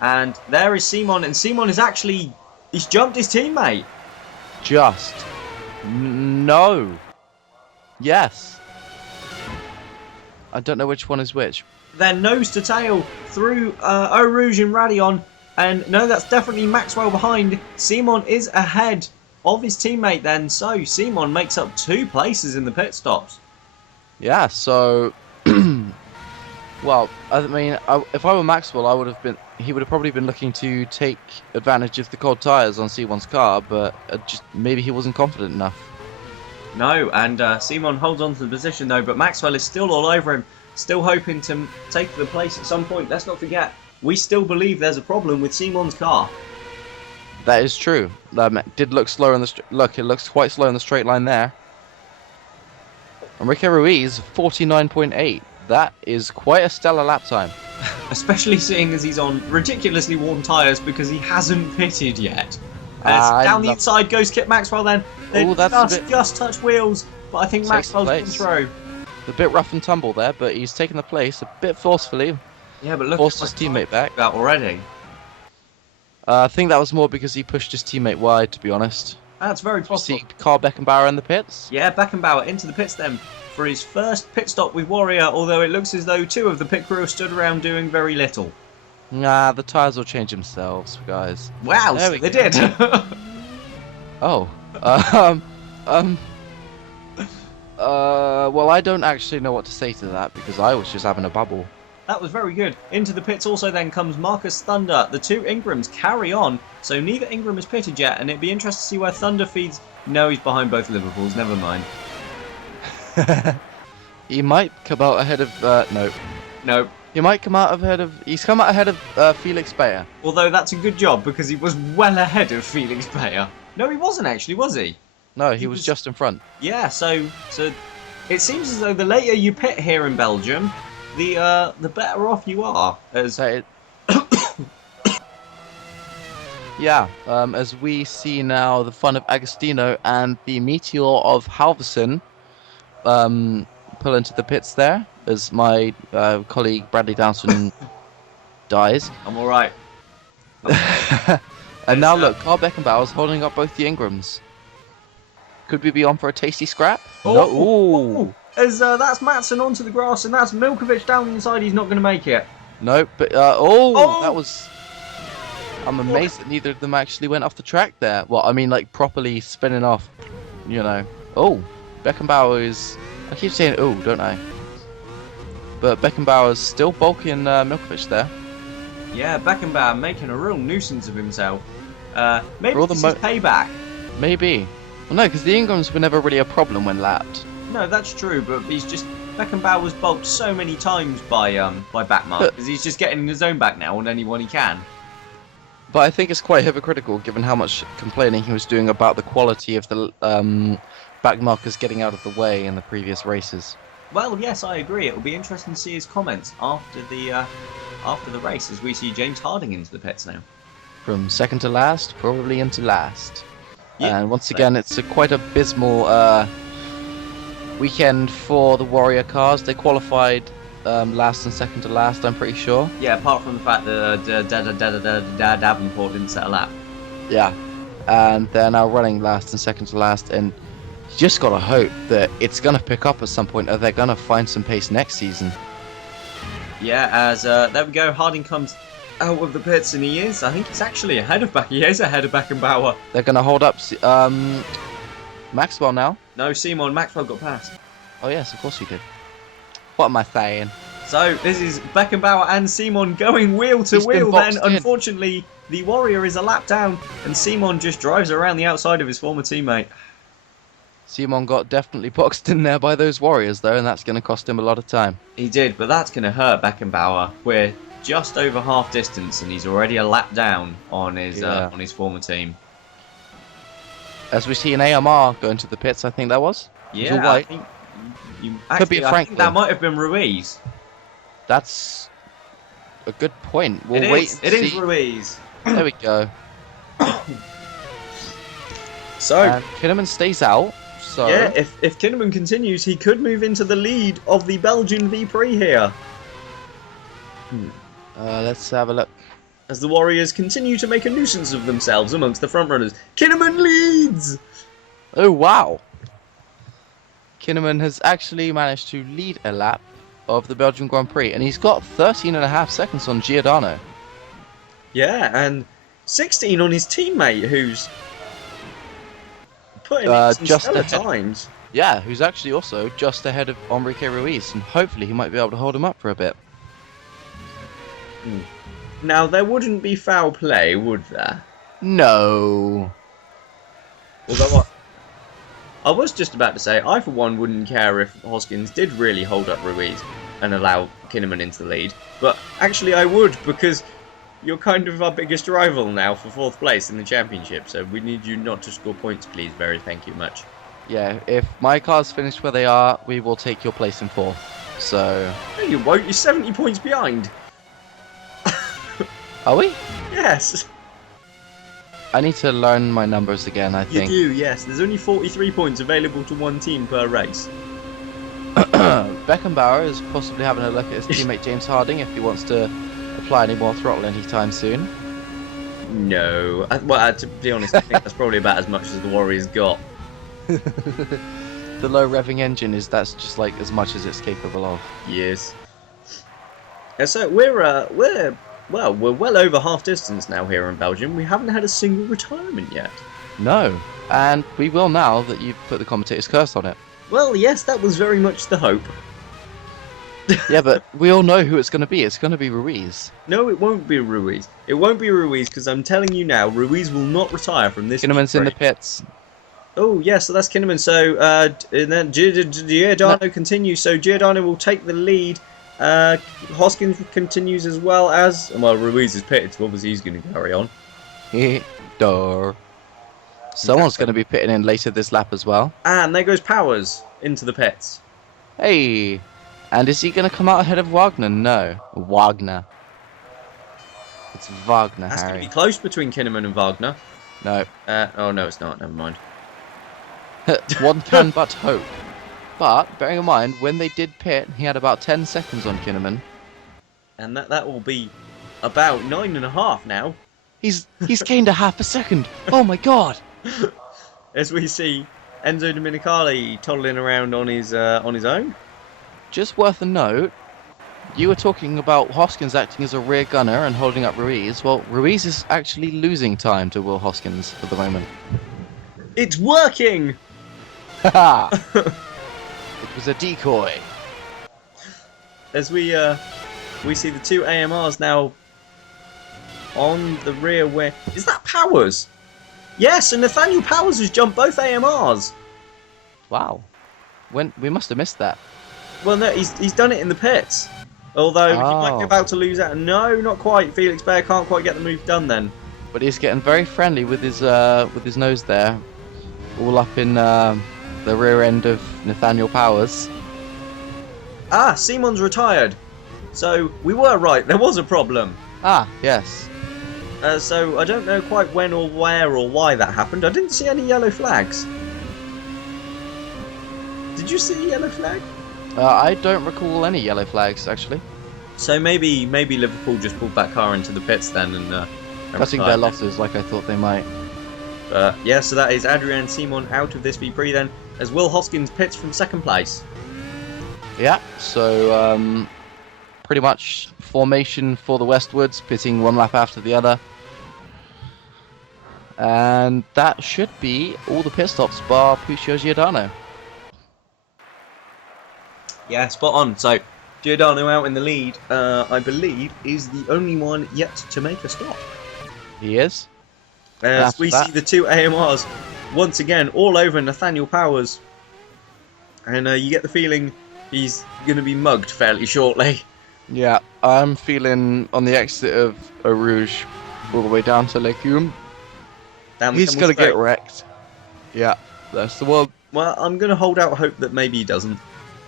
And there is Simon, and Simon is actually... He's jumped his teammate. Just. No. Yes. I don't know which one is which. They're nose to tail through Eau Rouge and Radion. And no, that's definitely Maxwell behind. Simon is ahead of his teammate then. So Simon makes up 2 places in the pit stops. Yeah, so... well, I mean, if I were Maxwell, he would have probably been looking to take advantage of the cold tyres on C1's car, but just maybe he wasn't confident enough. No, and Simon holds on to the position though, but Maxwell is still all over him, still hoping to take the place at some point. Let's not forget, we still believe there's a problem with Simon's car. That is true. It did look slower in the look. It looks quite slow in the straight line there. Enrique Ruiz 49.8. That is quite a stellar lap time. Especially seeing as he's on ridiculously warm tyres because he hasn't pitted yet. Down the inside goes Kit Maxwell then. They just touch wheels, but I think Maxwell's been through. A bit rough and tumble there, but he's taken the place a bit forcefully. Yeah, but look, forced his teammate back. That already. I think that was more because he pushed his teammate wide, to be honest. That's very possible. See Carl Beckenbauer in the pits? Yeah, Beckenbauer into the pits then for his first pit stop with Warrior, although it looks as though 2 of the pit crew have stood around doing very little. Nah, the tyres will change themselves, guys. Wow, so they did. Oh. Well, I don't actually know what to say to that because I was just having a bubble. That was very good. Into the pits also then comes Marcus Thunder. The two Ingrams carry on, so neither Ingram is pitted yet, and it'd be interesting to see where Thunder feeds. No, he's behind both Liverpools, never mind. He might come out ahead of... no. No. He might come out ahead of... He's come out ahead of Felix Bayer. Although that's a good job, because he was well ahead of Felix Bayer. No, he wasn't actually, was he? No, he was just in front. Yeah, so it seems as though the later you pit here in Belgium, the better off you are. As yeah, as we see now the fun of Agostino and the Meteor of Halverson pull into the pits there, as my colleague Bradley Downson dies. I'm alright. And now look, Carl Beckenbauer is holding up both the Ingrams. Could we be on for a tasty scrap? Oh, no. Ooh. As that's Matson onto the grass, and that's Milkovic down the inside. He's not going to make it. No, but that was. I'm amazed that neither of them actually went off the track there. Well, I mean, like properly spinning off. You know. Oh, Beckenbauer is. I keep saying oh, don't I? But Beckenbauer's still bulking Milkovic there. Yeah, Beckenbauer making a real nuisance of himself. Maybe this is payback. Maybe. Well, no, because the Ingrams were never really a problem when lapped. No, that's true, but he's just... Beckenbauer was bulked so many times by Backmark, because he's just getting his own back now on anyone he can. But I think it's quite hypocritical, given how much complaining he was doing about the quality of the backmarkers getting out of the way in the previous races. Well, yes, I agree. It will be interesting to see his comments after the race, as we see James Harding into the pits now. From second to last, probably into last. Yeah, and once again, it's a quite abysmal weekend for the Warrior cars. They qualified last and second to last, I'm pretty sure. Yeah, apart from the fact that Davenport didn't set a lap. Yeah, and they're now running last and second to last, and you just gotta hope that it's gonna pick up at some point, or they're gonna find some pace next season. Yeah, as there we go, Harding comes out of the pits, and he is. I think he's actually ahead of Beckenbauer. They're gonna hold up Maxwell now. No, Simon, Maxwell got past. Oh yes, of course he did. What am I saying? So this is Beckenbauer and Simon going wheel to wheel. Then unfortunately the Warrior is a lap down, and Simon just drives around the outside of his former teammate. Simon got definitely boxed in there by those Warriors though, and that's going to cost him a lot of time. He did, but that's going to hurt Beckenbauer. We're just over half distance, and he's already a lap down on his former team. As we see an AMR going to the pits, I think that was. Yeah, I think could be a Franklin. I think that might have been Ruiz. That's a good point. We'll it wait. It is Ruiz. There we go. So and Kinnaman stays out. So yeah, if Kinnaman continues, he could move into the lead of the Belgian V-Prix here. Let's have a look. As the Warriors continue to make a nuisance of themselves amongst the frontrunners. Kinnaman leads! Oh, wow. Kinnaman has actually managed to lead a lap of the Belgian Grand Prix, and he's got 13.5 seconds on Giordano. Yeah, and 16 on his teammate, who's putting in some just stellar ahead. times. Yeah, who's actually also just ahead of Enrique Ruiz, and hopefully he might be able to hold him up for a bit. Now, there wouldn't be foul play, would there? No. Although I was just about to say, I for one wouldn't care if Hoskins did really hold up Ruiz and allow Kinnaman into the lead. But actually I would, because you're kind of our biggest rival now for 4th place in the championship. So we need you not to score points, please. Very thank you much. Yeah, if my car's finished where they are, we will take your place in 4th. So... No, you won't. You're 70 points behind. Are we? Yes. I need to learn my numbers again, I think. You do, yes. There's only 43 points available to one team per race. Beckenbauer is possibly having a look at his teammate James Harding if he wants to apply any more throttle anytime soon. No. Well, to be honest, I think that's probably about as much as the Warriors got. The low revving engine that's just like as much as it's capable of. Yes. So we're well over half distance now here in Belgium. We haven't had a single retirement yet. No, and we will now that you've put the commentator's curse on it. Well, yes, that was very much the hope. Yeah, but we all know who it's going to be. It's going to be Ruiz. No, it won't be Ruiz. It won't be Ruiz because I'm telling you now, Ruiz will not retire from this. Kinnaman's in the pits. Oh, yeah, so that's Kinnaman. So, and then Giordano continues. So, Giordano will take the lead. Hoskins continues as well as... Well, Ruiz is pitted, so obviously he's going to carry on. Door. Someone's going to be pitting in later this lap as well. And there goes Powers into the pits. Hey! And is he going to come out ahead of Wagner? No. Wagner. It's Wagner, That's Harry. going to be close between Kinnaman and Wagner. No. Oh, no, it's not. Never mind. One can but hope. But, bearing in mind, when they did pit, he had about 10 seconds on Kinnaman. And that will be about 9.5 now. He's gained a half a second. Oh my god! As we see Enzo Domenicali toddling around on his own. Just worth a note, you were talking about Hoskins acting as a rear gunner and holding up Ruiz. Well, Ruiz is actually losing time to Will Hoskins for the moment. It's working! Haha! It was a decoy. As we see the two AMRs now on the rear wheel. Is that Powers? Yes, and Nathaniel Powers has jumped both AMRs. Wow. We must have missed that. Well, no, he's done it in the pits. Although he might be about to lose out. No, not quite. Felix Bayer can't quite get the move done then. But he's getting very friendly with his nose there, all up in the rear end of Nathaniel Powers. Ah, Simon's retired. So we were right. There was a problem. Ah, yes. So I don't know quite when or where or why that happened. I didn't see any yellow flags. Did you see a yellow flag? I don't recall any yellow flags, actually. So maybe Liverpool just pulled that car into the pits then and Cutting their losses like I thought they might. Yeah, so that is Adrian Simon out of this V-Prix then, as Will Hoskins pits from second place. Yeah, so pretty much formation for the Westwards, pitting one lap after the other. And that should be all the pit stops bar Puccio Giordano. Yeah, spot on. So Giordano out in the lead, I believe, is the only one yet to make a stop. He is. As we see the two AMRs once again all over Nathaniel Powers. And you get the feeling he's going to be mugged fairly shortly. Yeah, I'm feeling on the exit of Eau Rouge all the way down to Legume. He's going to get wrecked. Yeah, that's the one. Well, I'm going to hold out hope that maybe he doesn't.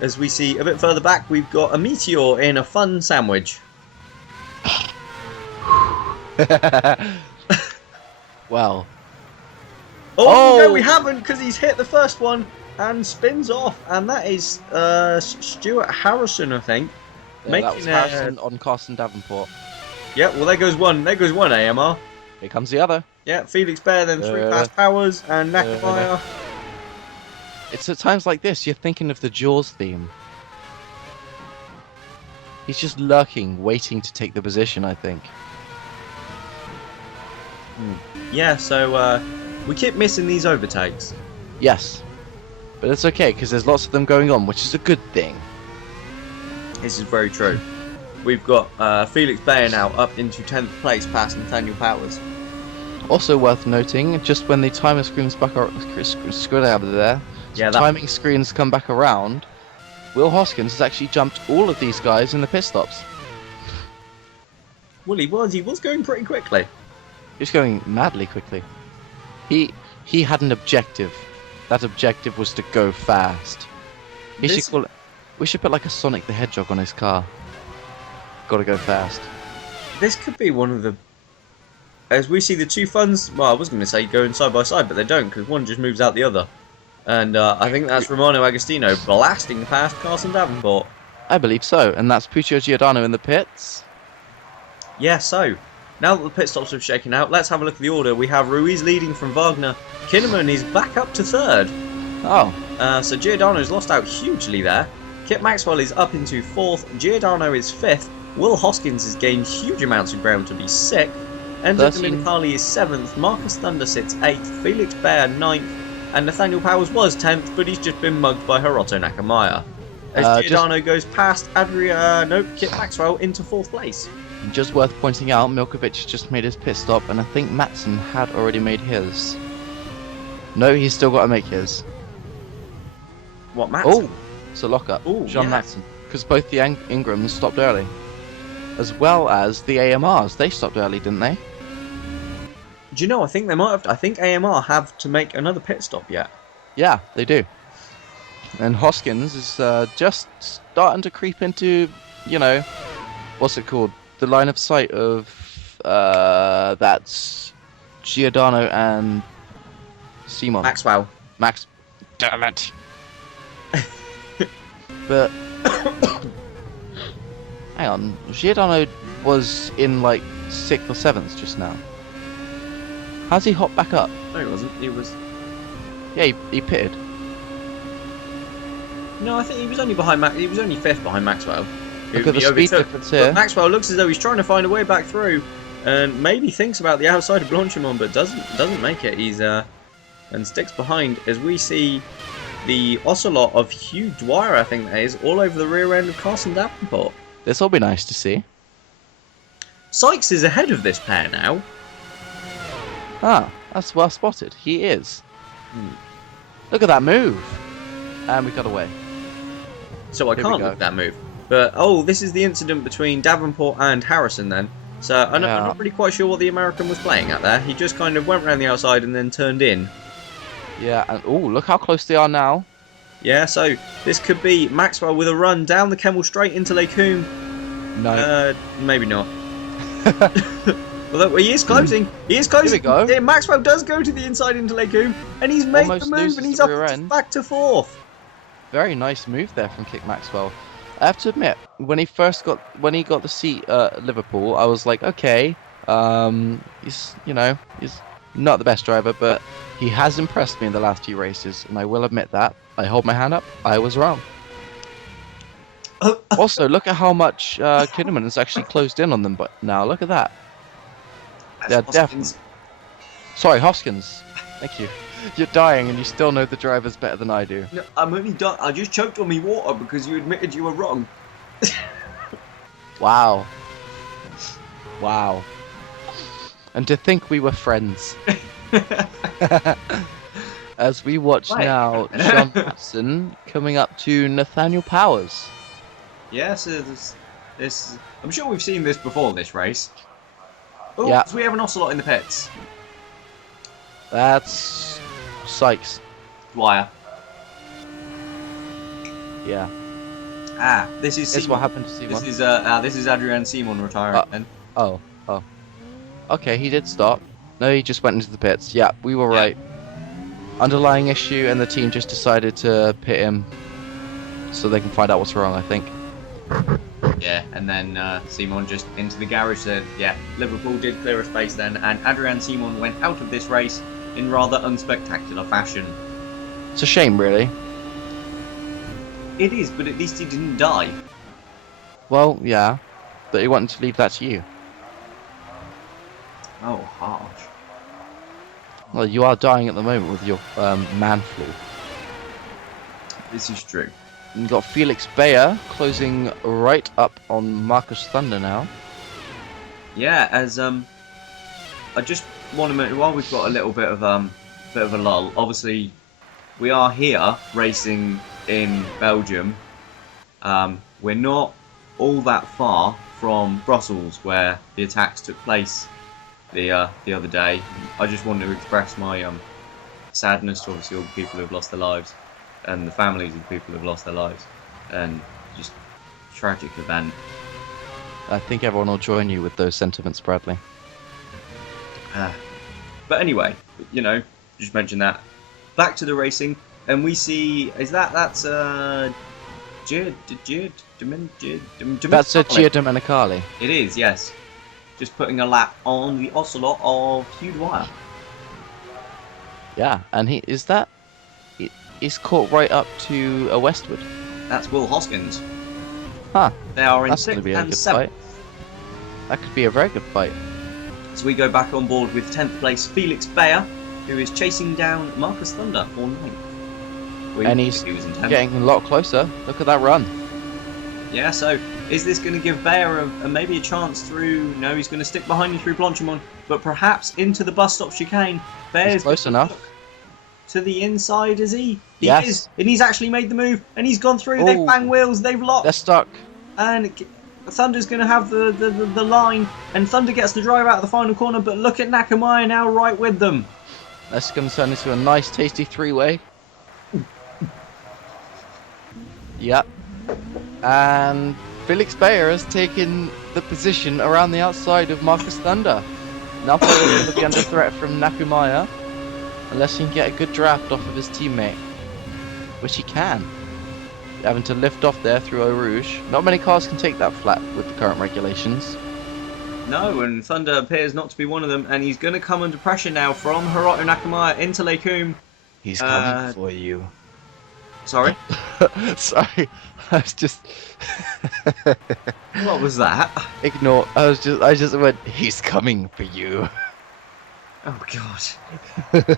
As we see a bit further back, we've got a Meteor in a fun sandwich. Well. Oh, no, we haven't, because he's hit the first one and spins off. And that is Stuart Harrison, I think. Yeah, that was Harrison on Carson Davenport. Yeah, well, there goes one AMR. Here comes the other. Yeah, Felix Bayer, then three past Powers, and Nakabaya. It's at times like this, you're thinking of the Jaws theme. He's just lurking, waiting to take the position, I think. Yeah, so we keep missing these overtakes. Yes. But it's okay, because there's lots of them going on, which is a good thing. This is very true. We've got Felix Bayer now up into 10th place past Nathaniel Powers. Also worth noting, just when the timer screens back out of there, timing screens come back around, Will Hoskins has actually jumped all of these guys in the pit stops. Well, he was going pretty quickly. He's going madly quickly. He had an objective. That objective was to go fast. We should put like a Sonic the Hedgehog on his car. Gotta go fast. This could be one of the... As we see the two funds, well, I was going to say going side by side, but they don't, because one just moves out the other. And I think that's Romano Agostino blasting past Carson Davenport. I believe so, and that's Puccio Giordano in the pits. Yeah, so, now that the pit stops have shaken out, let's have a look at the order. We have Ruiz leading from Wagner. Kinnaman is back up to third. Oh. So Giordano's lost out hugely there. Kit Maxwell is up into fourth. Giordano is fifth. Will Hoskins has gained huge amounts of ground to be sixth. Enzo Domenicali is 7th, Marcus Thunder sits 8th, Felix Bayer 9th, And Nathaniel Powers was 10th, but he's just been mugged by Hiroto Nakamaya. As Giordano goes past Kit Maxwell into 4th place. Just worth pointing out, Milkovic just made his pit stop, and I think Matson had already made his. No, he's still got to make his. What, Matson? Oh, it's a lockup. Ooh, John yeah. Matson. Because both the Ingrams stopped early. As well as the AMRs. They stopped early, didn't they? Do you know, I think they might have. I think AMR have to make another pit stop yet. Yeah, they do. And Hoskins is just starting to creep into, what's it called? The line of sight of that's Giordano and Simon. Maxwell. Max. Damn it. But hang on, Giordano was in like 6th or 7th just now. How's he hop back up? No, he wasn't. He was. Yeah, he pitted. No, I think he was only behind He was only 5th behind Maxwell. Look at the speed difference here. But Maxwell looks as though he's trying to find a way back through, and maybe thinks about the outside of Blanchimont, but doesn't make it. He's and sticks behind as we see the ocelot of Hugh Dwyer, I think that is, all over the rear end of Carson Davenport. This will be nice to see. Sykes is ahead of this pair now. Ah, that's well spotted. He is. Look at that move. And we got away. So I can't look at that move. But, this is the incident between Davenport and Harrison then. So I'm not really quite sure what the American was playing at there. He just kind of went around the outside and then turned in. Yeah, and look how close they are now. Yeah, so this could be Maxwell with a run down the Kemmel straight into Lake Coombe. No. Maybe not. Although he is closing. He is closing. Here we go. Yeah, Maxwell does go to the inside into Lake Coombe, and he's made Almost the move, and he's back to 4th. Very nice move there from Kit Maxwell. I have to admit, when he got the seat at Liverpool, I was like, okay, he's not the best driver, but he has impressed me in the last few races, and I will admit that. I hold my hand up. I was wrong. Also, look at how much Kinnaman has actually closed in on them. But now, look at that. They're definitely. Sorry, Hoskins. Thank you. You're dying, and you still know the drivers better than I do. No, I'm only done. I just choked on me water because you admitted you were wrong. Wow. Wow. And to think we were friends. As we watch now, John Watson coming up to Nathaniel Powers. Yes, this. I'm sure we've seen this before. This race. Oh, yeah. So we have an ocelot in the pits. That's Sykes. Dwyer. Yeah. This is. This is what happened to Simon. This is Adrian Simon retiring. Then. Oh. Okay, he did stop. No, he just went into the pits. Yeah, we were right. Underlying issue, and the team just decided to pit him so they can find out what's wrong, I think. Yeah, and then Simon just into the garage said, yeah, Liverpool did clear a space then, and Adrian Simon went out of this race in rather unspectacular fashion. It's a shame, really. It is, but at least he didn't die. Well, yeah, but he wanted to leave that to you. Oh, harsh. Well, you are dying at the moment with your man flu. This is true. And you've got Felix Bayer closing right up on Marcus Thunder now. Yeah, as I just want to mention, while we've got a little bit of a lull. Obviously, we are here racing in Belgium. We're not all that far from Brussels, where the attacks took place the other day. I just wanted to express my sadness to obviously all the people who have lost their lives, and the families of the people who have lost their lives, and just tragic event. I think everyone will join you with those sentiments, Bradley. But anyway, just mention that. Back to the racing, and we see that's Gia Domenicali. It is, yes. Just putting a lap on the ocelot of Hugh Dwyer. Yeah, and he's caught right up to a Westwood. That's Will Hoskins. Huh. They are in That's going to 6th be a and good 7th. fight. That could be a very good fight. So we go back on board with 10th place Felix Bayer, who is chasing down Marcus Thunder for 9th. And he's he was in 10th. getting a lot closer. Look at that run. Yeah, so is this going to give Bayer maybe a chance through... No, he's going to stick behind you through Blanchimont, but perhaps into the bus stop chicane. Bayer's close enough. To the inside, is he? He Yes. is, and he's actually made the move, and he's gone through. Ooh. They've banged wheels, they've locked. They're stuck. And Thunder's going to have the line, and Thunder gets the drive out of the final corner, but look at Nakamaya now right with them. That's going to turn into a nice, tasty three-way. Yep. And Felix Bayer has taken the position around the outside of Marcus Thunder. Now going to be under threat from Nakamaya, unless he can get a good draft off of his teammate, which he can. Having to lift off there through Eau Rouge. Not many cars can take that flat with the current regulations. No, and Thunder appears not to be one of them, and he's going to come under pressure now from Hiroto Nakamaya into Lake Coombe. He's coming for you. Sorry? Sorry, I was just... What was that? Ignore, I just went, he's coming for you. Oh god.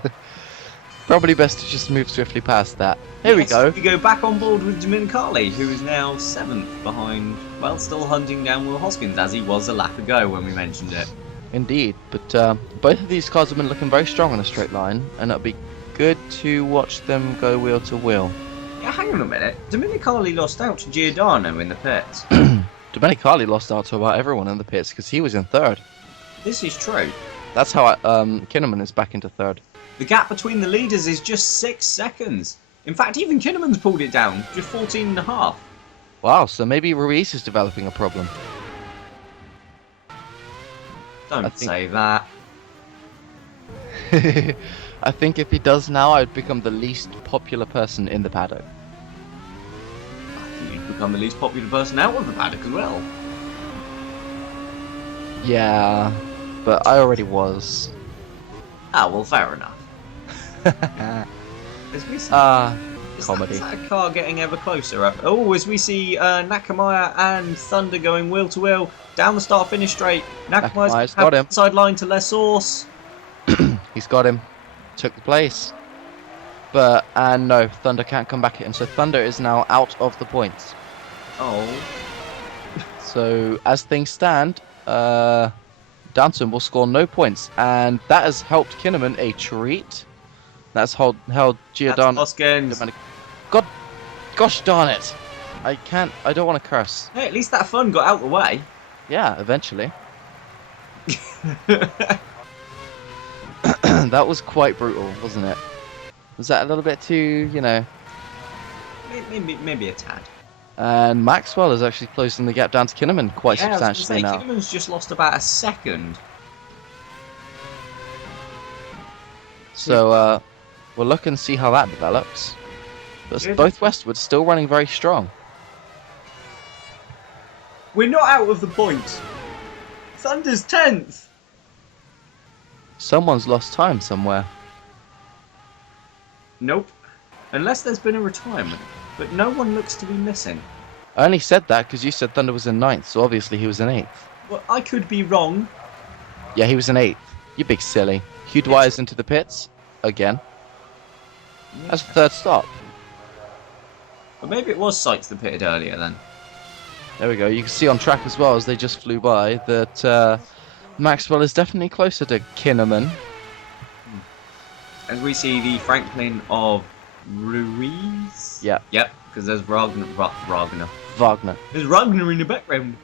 Probably best to just move swiftly past that. Here we go. We go back on board with Dominicali, who is now 7th behind, well, still hunting down Will Hoskins, as he was a lap ago when we mentioned it. Indeed, but both of these cars have been looking very strong on a straight line, and it'll be good to watch them go wheel to wheel. Yeah, hang on a minute. Dominicali lost out to Giordano in the pits. Domenicali lost out to about everyone in the pits because he was in 3rd. This is true. That's how Kinnaman is back into 3rd. The gap between the leaders is just 6 seconds. In fact, even Kinnaman's pulled it down, just 14 and a half. Wow, so maybe Ruiz is developing a problem. Don't say that. I think if he does now, I'd become the least popular person in the paddock. I think you'd become the least popular person out of the paddock as well. Yeah, but I already was. Ah, well, fair enough. As we see, comedy. Is that car getting ever closer up? Oh, as we see Nakamaya and Thunder going wheel to wheel down the start-finish straight. Nakamaya's got him. Sideline to Les Source. He's got him. Took the place. But, and no, Thunder can't come back at him. So Thunder is now out of the points. Oh. So, as things stand, Downton will score no points. And that has helped Kinnaman a treat. That's held Giordano. Hoskins. God, gosh darn it. I don't want to curse. Hey, at least that fun got out the way. Yeah, eventually. That was quite brutal, wasn't it? Was that a little bit too, you know? Maybe a tad. And Maxwell is actually closing the gap down to Kinnaman quite substantially now. Kinnaman's just lost about a second. So, we'll look and see how that develops. But both Westwards still running very strong. We're not out of the points. Thunder's 10th. Someone's lost time somewhere. Nope. Unless there's been a retirement. But no one looks to be missing. I only said that because you said Thunder was in 9th, so obviously he was in 8th. Well, I could be wrong. Yeah, he was in 8th. You big silly. Hugh Dwyer's into the pits. Again. That's the 3rd stop. But maybe it was Sykes that pitted earlier then. There we go. You can see on track as well as they just flew by that Maxwell is definitely closer to Kinnaman. As we see the Franklin of Ruiz. Yeah. Yep, because there's Wagner. Wagner. There's Wagner in the background.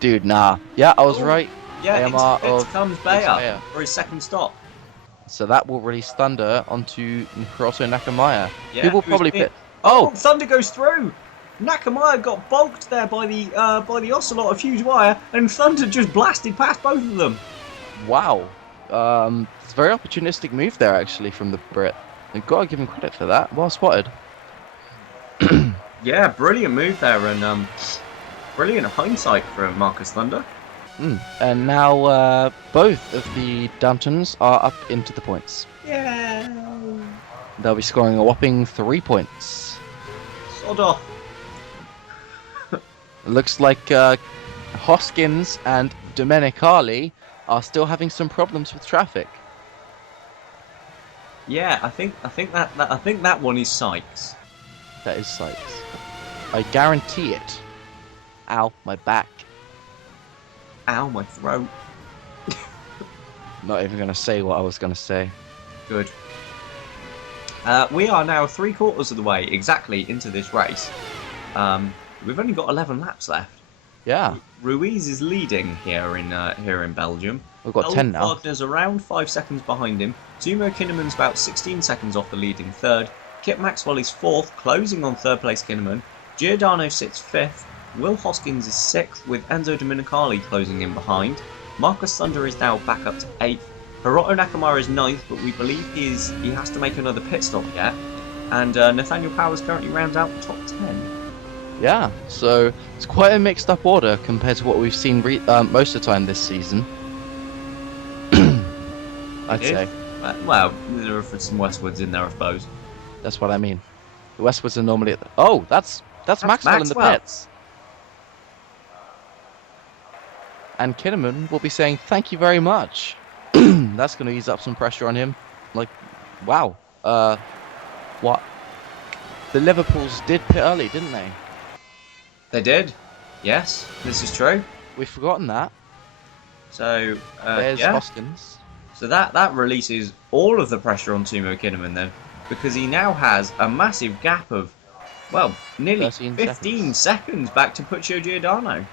Dude, nah. Yeah, I was right. Yeah, AMR it comes Bayer Bayer. for his 2nd stop. So that will release Thunder onto Hiroto Nakamaya. Yeah, He will probably pit. Oh, Thunder goes through. Nakamaya got bulked there by the Ocelot of Huge Wire, and Thunder just blasted past both of them. Wow. It's a very opportunistic move there, actually, from the Brit. You've got to give him credit for that. Well spotted. Yeah, brilliant move there, and brilliant hindsight from Marcus Thunder. And now both of the Dantons are up into the points. Yeah. They'll be scoring a whopping 3 points. Sod off. It looks like Hoskins and Domenicali are still having some problems with traffic. Yeah, I think that one is Sykes. That is Sykes. I guarantee it. Ow, my back. Ow, my throat. Not even gonna say what I was gonna say. Good. We are now 3/4 of the way exactly into this race. We've only got 11 laps left. Yeah, Ruiz is leading here in Belgium. we've got 10 now. Wagner's around 5 seconds behind him. Timo Kinneman's about 16 seconds off the lead in third. Kip Maxwell is fourth, closing on third place Kinneman. Giordano sits fifth. Will Hoskins is sixth, with Enzo Dominicali closing in behind. Marcus Thunder is now back up to eighth. Hiroto Nakamura is ninth, but we believe he has to make another pit stop yet. And Nathaniel Powers currently rounds out the top 10. Yeah, so it's quite a mixed up order compared to what we've seen most of the time this season. I'd say. Well, there are some Westwoods in there, I suppose. That's what I mean. The Westwoods are normally at the... Oh, that's Maxwell in the pits. And Kinnaman will be saying thank you very much. That's going to ease up some pressure on him. Like, wow. What? The Liverpools did pit early, didn't they? They did. Yes, this is true. We've forgotten that. So, there's Hoskins. So that releases all of the pressure on Timo Kinnaman then, because he now has a massive gap of, well, nearly 15 seconds back to Puccio Giordano.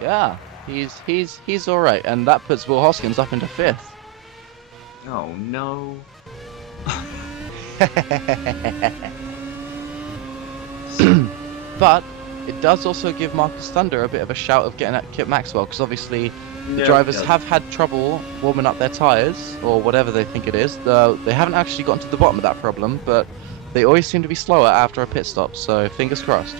Yeah, he's all right, and that puts Will Hoskins up into fifth. Oh no. But it does also give Marcus Thunder a bit of a shout of getting at Kip Maxwell, because obviously the drivers have had trouble warming up their tyres, or whatever they think it is. They haven't actually gotten to the bottom of that problem, but they always seem to be slower after a pit stop, so fingers crossed.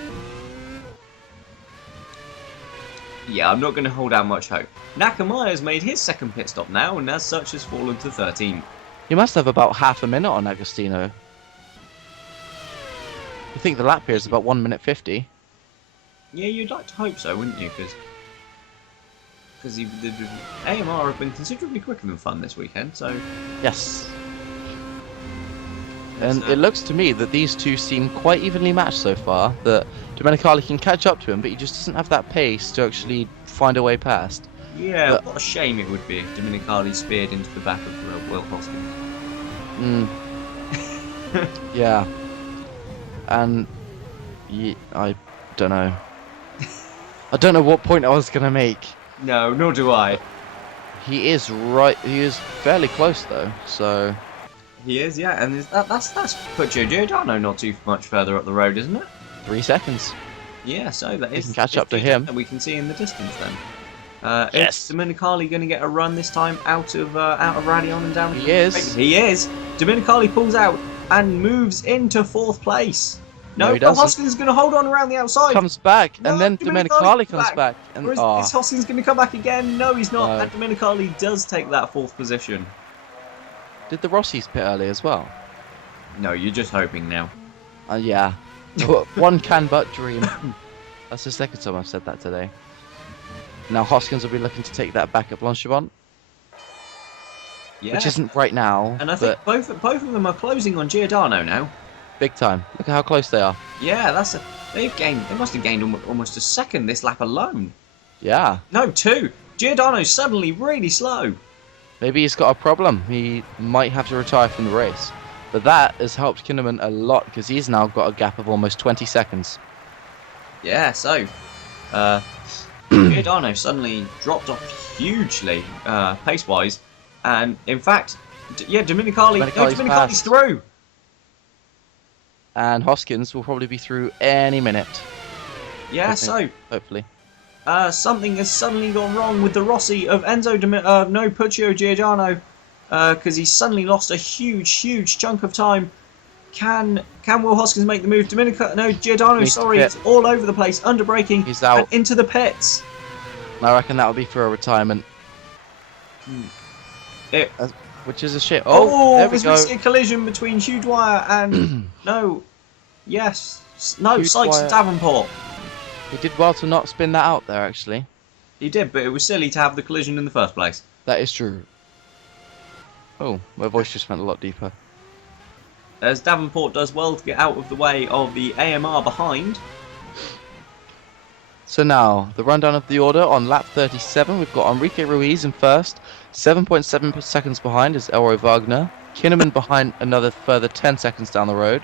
Yeah, I'm not going to hold out much hope. Nakamura has made his second pit stop now, and as such has fallen to 13th. You must have about half a minute on Agostino. You think the lap here is about 1 minute 50? Yeah, you'd like to hope so, wouldn't you? Because the AMR have been considerably quicker than fun this weekend, so... Yes. And it looks to me that these two seem quite evenly matched so far, that Domenicali can catch up to him, but he just doesn't have that pace to actually find a way past. Yeah, but what a shame it would be if Domenicali speared into the back of Will Hoskins. Yeah. And... I don't know. I don't know what point I was going to make. No, nor do I. He is fairly close though, so... He is, yeah, and that's Puccio Giordano not too much further up the road, isn't it? 3 seconds. Yeah, so that is... can catch up to him. That we can see in the distance then. Yes. Is Domenicali going to get a run this time out of Radion and down? He is. He is. Domenicali pulls out and moves into 4th place. No, Will Hoskins is going to hold on around the outside. Comes back, and then Domenicali comes back. And, is Hoskins going to come back again? No, he's not. No. And Domenicali does take that 4th position. Did the Rossies pit early as well? No, you're just hoping now. Yeah. One can but dream. That's the second time I've said that today. Now Hoskins will be looking to take that back at Blanchevant. Yeah. Which isn't right now. And I think both of them are closing on Giordano now. Big time. Look at how close they are. Yeah, they must have gained almost a second this lap alone. Yeah. No, 2. Giordano's suddenly really slow. Maybe he's got a problem. He might have to retire from the race. But that has helped Kinnaman a lot, because he's now got a gap of almost 20 seconds. Yeah, so Giordano suddenly dropped off hugely pace-wise. And in fact, yeah, Domenicali's through. And Hoskins will probably be through any minute. Yeah, so hopefully. Something has suddenly gone wrong with the Rossi of Puccio Giordano, because he's suddenly lost a huge chunk of time. Can Will Hoskins make the move? Giordano, sorry, it's all over the place, under braking, he's out. And into the pits. I reckon that will be for a retirement. Which is a shit. Oh, there we go. We see a collision between Hugh Dwyer and Sykes and Davenport. He did well to not spin that out there, actually. He did, but it was silly to have the collision in the first place. That is true. Oh, my voice just went a lot deeper. as Davenport does well to get out of the way of the AMR behind. So now, the rundown of the order on lap 37, we've got Enrique Ruiz in first, 7.7 seconds behind is Elroy Wagner, Kinnaman behind another further 10 seconds down the road,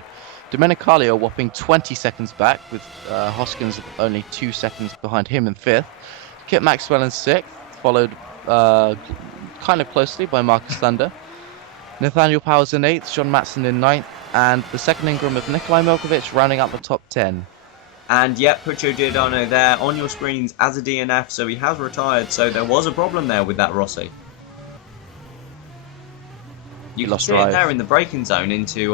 Domenicali a whopping 20 seconds back, with Hoskins only 2 seconds behind him in fifth, Kit Maxwell in sixth, followed kind of closely by Marcus Thunder, Nathaniel Powers in eighth, John Matson in ninth, and the second Ingram of Nikolai Milkovic rounding up the top 10. And yep, Puccio Giordano there on your screens as a DNF, so he has retired, so there was a problem there with that Rossi. You can see it there in the braking zone into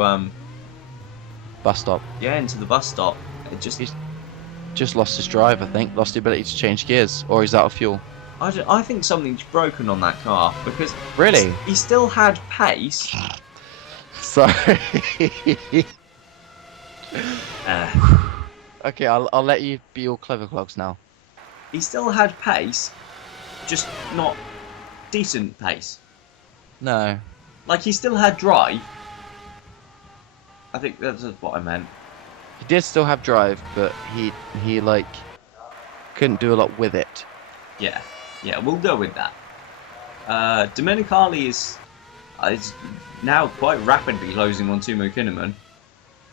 bus stop. Yeah, into the bus stop. He's just lost his drive, I think, lost the ability to change gears, or he's out of fuel. I think something's broken on that car, because really he still had pace. Sorry. Okay, I'll let you be all clever clogs now. He still had pace, just not decent pace. No. Like, he still had drive. I think that's what I meant. He did still have drive, but he like couldn't do a lot with it. Yeah, we'll go with that. Domenicali is now quite rapidly closing on Timo Kinnaman.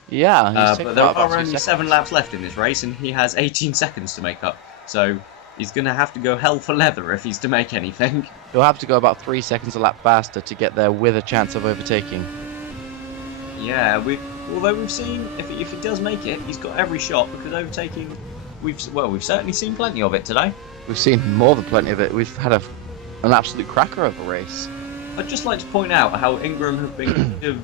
Yeah, but there are only 7 laps left in this race, and he has 18 seconds to make up. So he's going to have to go hell for leather if he's to make anything. He'll have to go about 3 seconds a lap faster to get there with a chance of overtaking. Yeah, although we've seen if he does make it, he's got every shot, because overtaking, we've certainly seen plenty of it today. We've seen more than plenty of it. We've had an absolute cracker of a race. I'd just like to point out how Ingram have been kind of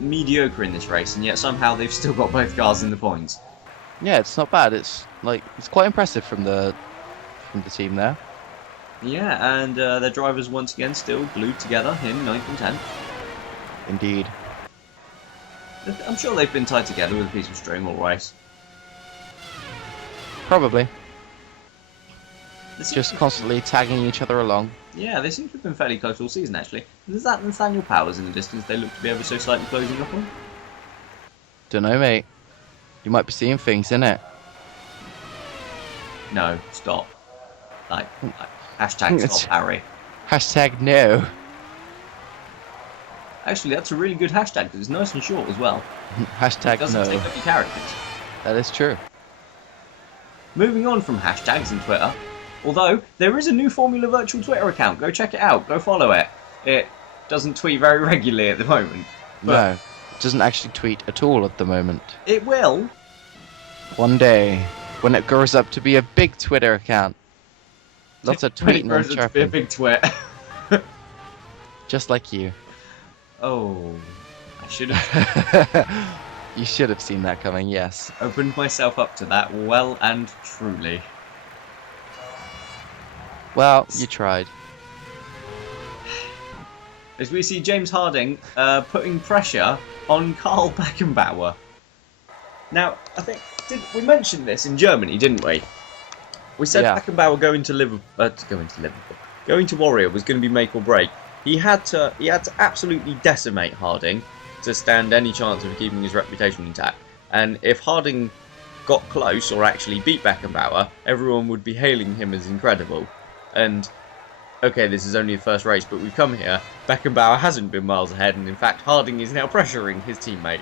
mediocre in this race, and yet somehow they've still got both cars in the points. Yeah, it's not bad. It's quite impressive from the team there. Yeah, and their drivers once again still glued together in 9th and 10th. Indeed. I'm sure they've been tied together with a piece of string all race. Probably. Just constantly tagging each other along. Yeah, they seem to have been fairly close all season, actually. And there's that Nathaniel Powers in the distance they look to be ever so slightly closing up on. Dunno, mate. You might be seeing things, innit? No, stop. Like hashtag stop, Harry. Hashtag no. Actually, that's a really good hashtag, because it's nice and short as well. Hashtag it doesn't take up your characters. That is true. Moving on from hashtags and Twitter, although there is a new Formula Virtual Twitter account. Go check it out. Go follow it. It doesn't tweet very regularly at the moment. No, it doesn't actually tweet at all at the moment. It will. One day, when it grows up to be a big Twitter account. Lots of tweeting and chirping. To be a big twit. Just like you. Oh, I should have. You should have seen that coming, yes. Opened myself up to that well and truly. Well, you tried. As we see James Harding putting pressure on Karl Beckenbauer. Now, I think we mentioned this in Germany, didn't we? We said Beckenbauer going to Warrior was going to be make or break. He had to absolutely decimate Harding to stand any chance of keeping his reputation intact. And if Harding got close or actually beat Beckenbauer, everyone would be hailing him as incredible. And okay, this is only the first race, but we've come here. Beckenbauer hasn't been miles ahead, and in fact, Harding is now pressuring his teammate.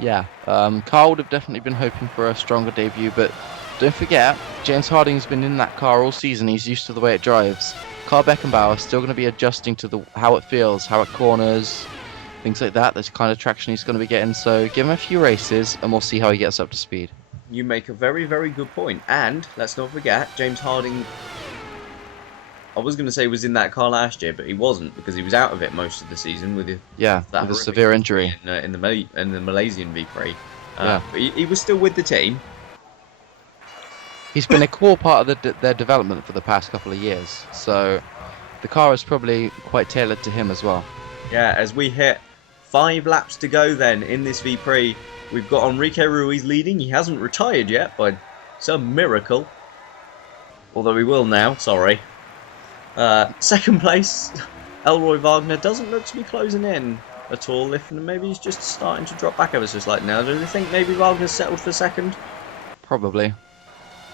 Yeah, Karl would have definitely been hoping for a stronger debut, but don't forget, James Harding's been in that car all season. He's used to the way it drives. Karl Beckenbauer is still going to be adjusting to how it feels, how it corners, things like that. There's kind of traction he's going to be getting. So give him a few races, and we'll see how he gets up to speed. You make a very, very good point. And let's not forget, James Harding, I was going to say was in that car last year, but he wasn't, because he was out of it most of the season with a severe injury in the Malaysian V-Prix. But he was still with the team. He's been a core part of their development for the past couple of years, so the car is probably quite tailored to him as well. Yeah, as we hit 5 laps to go then in this V-Prix, we've got Enrique Ruiz leading. He hasn't retired yet by some miracle, although he will now, sorry. Second place, Elroy Wagner doesn't look to be closing in. at all. If maybe he's just starting to drop back ever so slightly now. Do they think maybe Wagner's settled for second? Probably.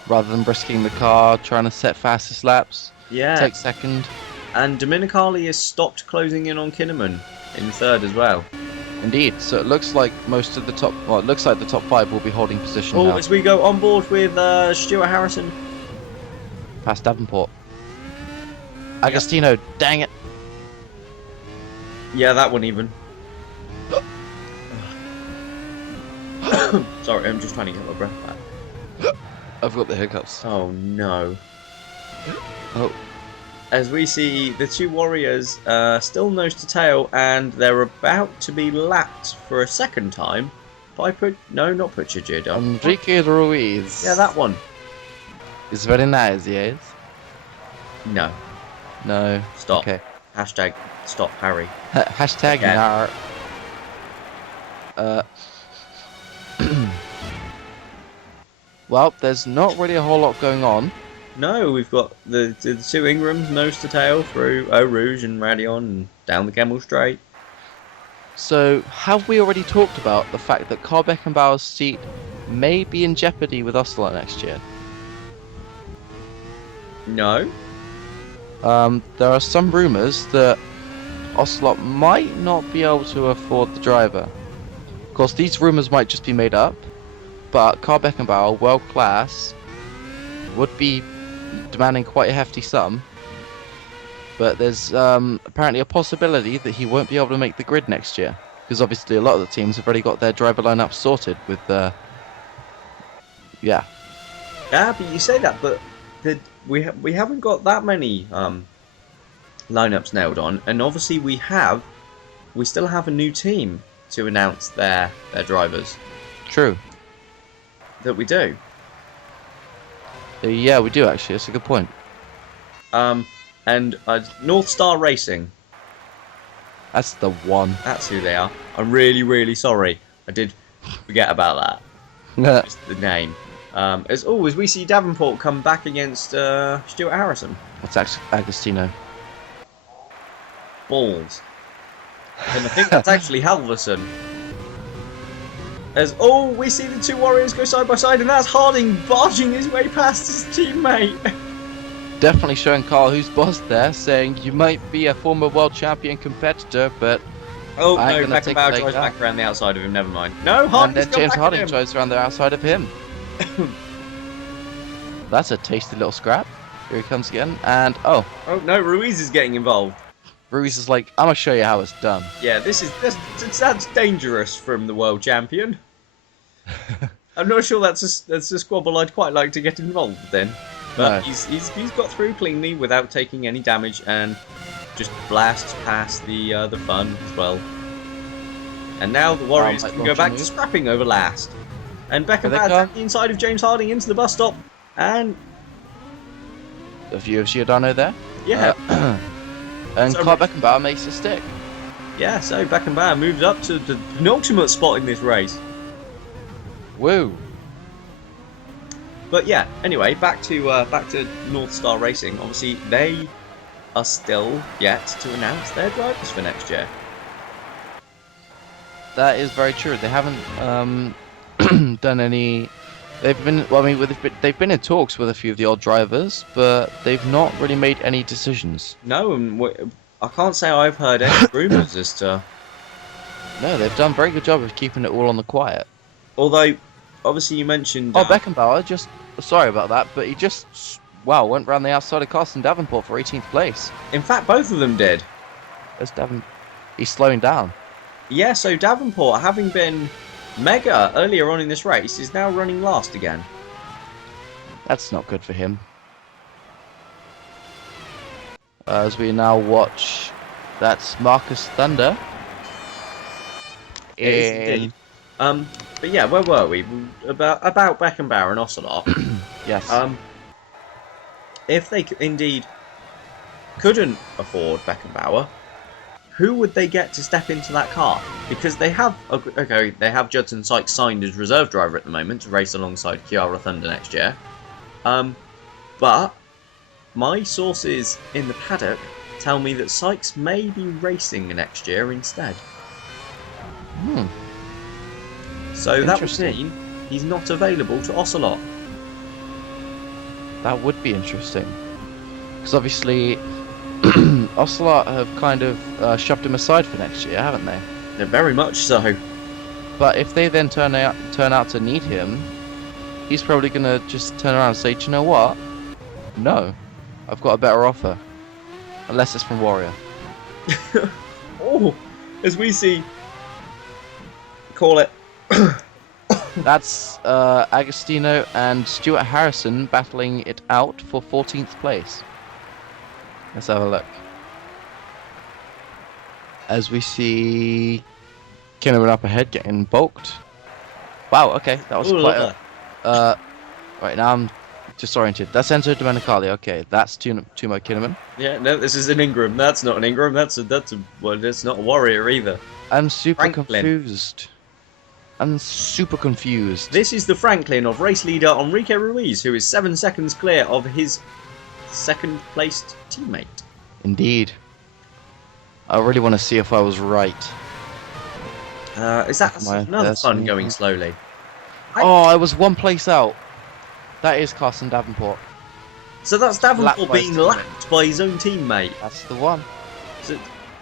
Rather than risking the car, trying to set fastest laps, Yeah. take second. And Dominicali has stopped closing in on Kinnaman in third as well. Indeed. So it looks like most of the top. Well, it looks like the top 5 will be holding position now. As we go on board with Stuart Harrison. Past Davenport. Agostino, dang it. Yeah, that one even. Sorry, I'm just trying to get my breath back. I've got the hiccups. Oh no. Oh. As we see the two Warriors still nose to tail, and they're about to be lapped for a second time by not Pucciagido. Enrique Ruiz. Yeah, that one. It's very nice, yes? No. No. Stop. Okay. Hashtag stop Harry. Hashtag Again. nar. Well, there's not really a whole lot going on. No, we've got the two Ingrams nose to tail through Eau Rouge and Radion and down the Kemmel Straight. So, have we already talked about the fact that Carl Beckenbauer's seat may be in jeopardy with Ocelot next year? No. There are some rumours that Ocelot might not be able to afford the driver. Of course, these rumours might just be made up, but Carl Beckenbauer, world class, would be demanding quite a hefty sum. But there's apparently a possibility that he won't be able to make the grid next year, because obviously a lot of the teams have already got their driver lineup sorted with yeah. Yeah, but you say that, but we haven't got that many lineups nailed on, and obviously we still have a new team to announce their drivers. True. That we do. Yeah, we do actually. That's a good point. And North Star Racing. That's the one. That's who they are. I'm really, really sorry. I did forget about that. Just the name. As always, we see Davenport come back against Stuart Harrison. That's actually Agostino. Balls. And I think that's actually Halverson. We see the two Warriors go side by side, and that's Harding barging his way past his teammate. Definitely showing Carl who's boss there, saying you might be a former world champion competitor, but no, Beckenbauer drives back around the outside of him, never mind. No, and then James Harding drives around the outside of him. That's a tasty little scrap. Here he comes again, and oh no, Ruiz is getting involved. Ruiz is like, I'm gonna show you how it's done. Yeah, that's dangerous from the world champion. I'm not sure that's a squabble I'd quite like to get involved in. But no. He's got through cleanly without taking any damage and just blasts past the fun as well. And now the Warriors can go back to scrapping over last. And Beckenbauer's at the inside of James Harding into the bus stop. And a view of Giordano there. Yeah. And Carl Beckenbauer makes a stick. Yeah, so Beckenbauer moves up to the penultimate spot in this race. Woo. But yeah, anyway, back to North Star Racing. Obviously, they are still yet to announce their drivers for next year. That is very true. They haven't done any. They've been they've been in talks with a few of the old drivers, but they've not really made any decisions. No, and I can't say I've heard any rumours as to. No, they've done a very good job of keeping it all on the quiet. Although, obviously, you mentioned. Beckenbauer just. Sorry about that, but he just went round the outside of Carson Davenport for 18th place. In fact, both of them did. He's slowing down. Yeah, so Davenport, having been mega earlier on in this race, is now running last again. That's not good for him. As we now watch, that's Marcus Thunder. It is indeed. But yeah, where were we? About Beckenbauer and Ocelot. Yes. If they indeed couldn't afford Beckenbauer, who would they get to step into that car? Because they have they have Judson Sykes signed as reserve driver at the moment to race alongside Chiara Thunder next year. But my sources in the paddock tell me that Sykes may be racing next year instead. Hmm. So that would Interesting. mean he's not available to Ocelot. That would be interesting. Because obviously, Ocelot have kind of shoved him aside for next year, haven't they? They're very much so. But if they then turn out to need him, he's probably gonna just turn around and say, "Do you know what? No, I've got a better offer." Unless it's from Warrior. Oh, as we see, call it. That's Agostino and Stuart Harrison battling it out for 14th place. Let's have a look. As we see Kinnaman up ahead getting bulked. Wow, okay, that was Ooh, quite look a... right, now I'm disoriented. That's Enzo Domenicali, okay, that's Tumo Kinnaman. Yeah, no, this is an Ingram. That's not an Ingram. That's well, it's not a Warrior either. I'm super Franklin. confused. I'm super confused. This is the Franklin of race leader Enrique Ruiz, who is 7 seconds clear of his second-placed teammate. Indeed. I really want to see if I was right. Is that another fun going slowly? Oh, I was one place out. That is Carson Davenport. So that's Davenport Lapped by being his teammate. lapped by his own teammate. That's the one. So,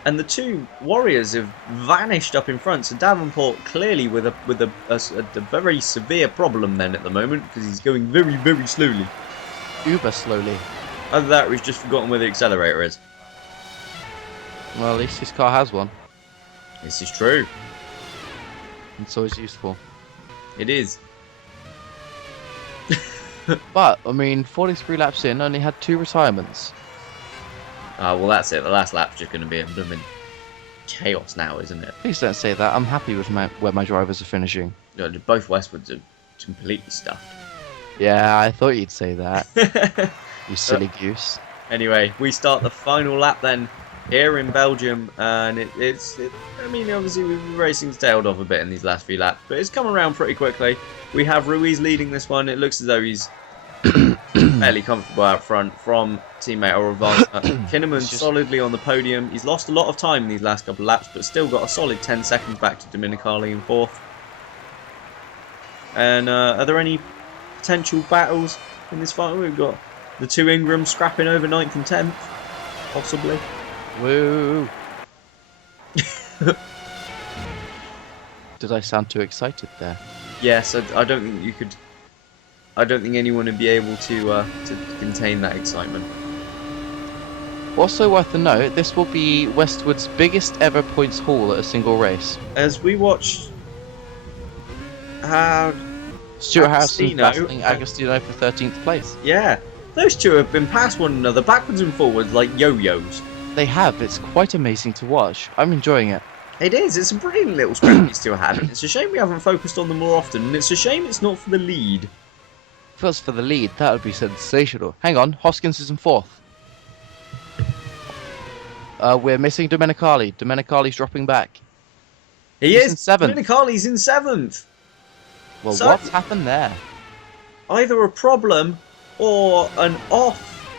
and the two Warriors have vanished up in front. So Davenport clearly with a very severe problem then at the moment because he's going very, very slowly. Uber slowly. Either that or he's just forgotten where the accelerator is. Well, at least his car has one. This is true. And so it's useful. It is. But, I mean, 43 laps in, only had 2 retirements. Well, that's it. The last lap's just going to be a blooming chaos now, isn't it? Please don't say that. I'm happy with where my drivers are finishing. No, both Westwoods are completely stuffed. Yeah, I thought you'd say that. You silly goose. Anyway, we start the final lap then here in Belgium, and I mean, obviously racing's tailed off a bit in these last few laps, but it's come around pretty quickly. We have Ruiz leading this one. It looks as though he's fairly comfortable out front from teammate Orovan. Kinnaman solidly on the podium. He's lost a lot of time in these last couple of laps, but still got a solid 10 seconds back to Domenicali in 4th. And are there any potential battles in this fight? We've got the two Ingrams scrapping over 9th and 10th, possibly. Woo! Did I sound too excited there? Yes, I don't think you could. I don't think anyone would be able to contain that excitement. Also worth a note, this will be Westwood's biggest ever points haul at a single race. As we watch Stuart Harrison Agostino battling Agostino for 13th place. Yeah, those two have been past one another backwards and forwards like yo-yos. They have. It's quite amazing to watch. I'm enjoying it. It is. It's a brilliant little scrap these two are having. It's a shame we haven't focused on them more often, and it's a shame it's not for the lead. If it was for the lead, that would be sensational. Hang on, Hoskins is in 4th. We're missing Domenicali. Domenicali's dropping back. He's in 7th. Domenicali's in 7th. Well, So- what's happened there? Either a problem or an off.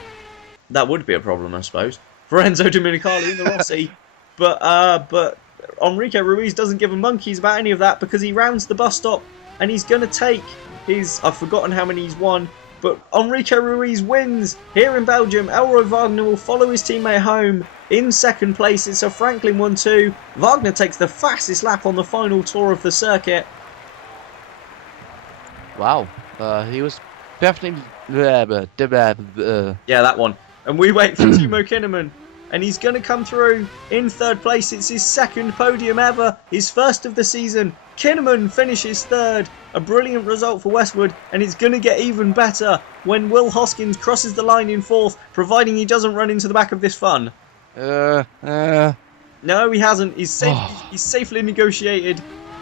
That would be a problem, I suppose, for Enzo Domenicali in the Rossi. But Enrique Ruiz doesn't give a monkeys about any of that because he rounds the bus stop and he's going to take his... I've forgotten how many he's won, but Enrique Ruiz wins here in Belgium. Elroy Wagner will follow his teammate home in 2nd place. It's a Franklin 1-2. Wagner takes the fastest lap on the final tour of the circuit. Wow. He was definitely... Yeah, that one. And we wait for Timo Kinnaman. And he's going to come through in 3rd place. It's his 2nd podium ever. His 1st of the season. Kinnaman finishes 3rd. A brilliant result for Westwood. And it's going to get even better when Will Hoskins crosses the line in 4th. Providing he doesn't run into the back of this fun. No, he hasn't. He's safely negotiated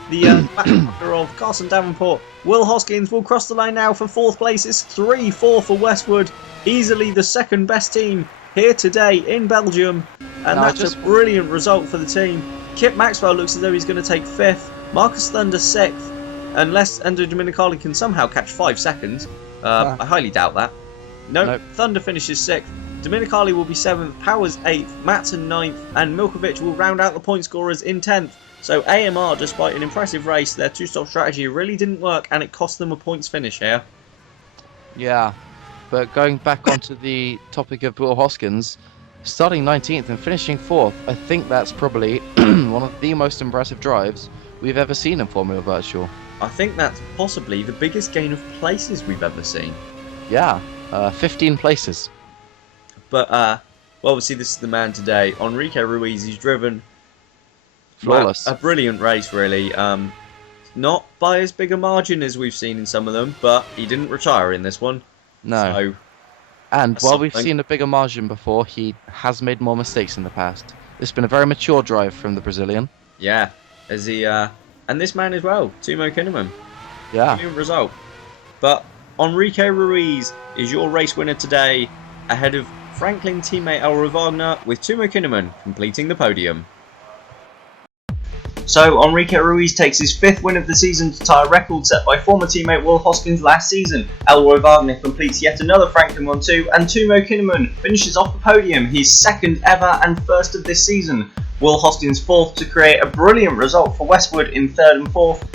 the backer of Carson Davenport. Will Hoskins will cross the line now for 4th place. It's 3-4 for Westwood. Easily the 2nd best team here today in Belgium. And that's a brilliant result for the team. Kip Maxwell looks as though he's going to take 5th. Marcus Thunder 6th. Unless Enzo Domenicali can somehow catch 5 seconds. I highly doubt that. Nope. Thunder finishes 6th. Domenicali will be 7th. Powers 8th. Matson 9th. And Milkovic will round out the point scorers in 10th. So AMR, despite an impressive race, their two-stop strategy really didn't work and it cost them a points finish here. Yeah, but going back onto the topic of Will Hoskins, starting 19th and finishing 4th, I think that's probably one of the most impressive drives we've ever seen in Formula Virtual. I think that's possibly the biggest gain of places we've ever seen. Yeah, 15 places. But, well, obviously this is the man today. Enrique Ruiz, he's driven Flawless. a brilliant race, really. Not by as big a margin as we've seen in some of them, but he didn't retire in this one. No. So, and while we've something. seen a bigger margin before, he has made more mistakes in the past. It's been a very mature drive from the Brazilian. Yeah, as he, and this man as well, Timo Kinnaman. Yeah. Brilliant result. But Enrique Ruiz is your race winner today, ahead of Franklin teammate Elro Wagner, with Timo Kinnaman completing the podium. So Enrique Ruiz takes his 5th win of the season to tie a record set by former teammate Will Hoskins last season. Elroy Wagner completes yet another Franklin 1-2 and Timo Kinnaman finishes off the podium, his 2nd ever and 1st of this season. Will Hoskins 4th to create a brilliant result for Westwood in 3rd and 4th.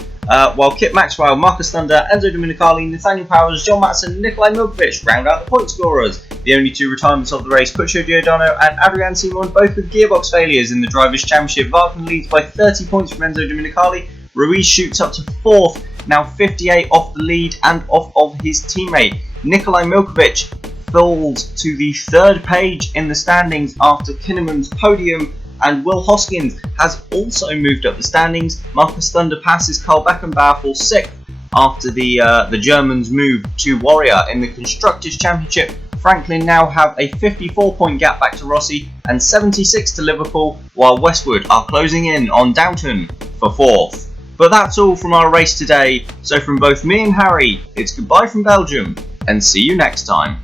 While Kip Maxwell, Marcus Thunder, Enzo Dominicali, Nathaniel Powers, John Matson and Nikolai Milkovic round out the point scorers. The only 2 retirements of the race, Puccio Giordano and Adrian Simon, both with gearbox failures in the Drivers' Championship. Wagner leads by 30 points from Enzo Dominicali. Ruiz shoots up to 4th, now 58 off the lead and off of his teammate. Nikolai Milkovic falls to the 3rd page in the standings after Kinnaman's podium. And Will Hoskins has also moved up the standings. Marcus Thunder passes Carl Beckenbauer for 6th after the Germans move to Warrior in the Constructors' Championship. Franklin now have a 54-point gap back to Rossi and 76 to Liverpool, while Westwood are closing in on Downton for 4th. But that's all from our race today. So from both me and Harry, it's goodbye from Belgium and see you next time.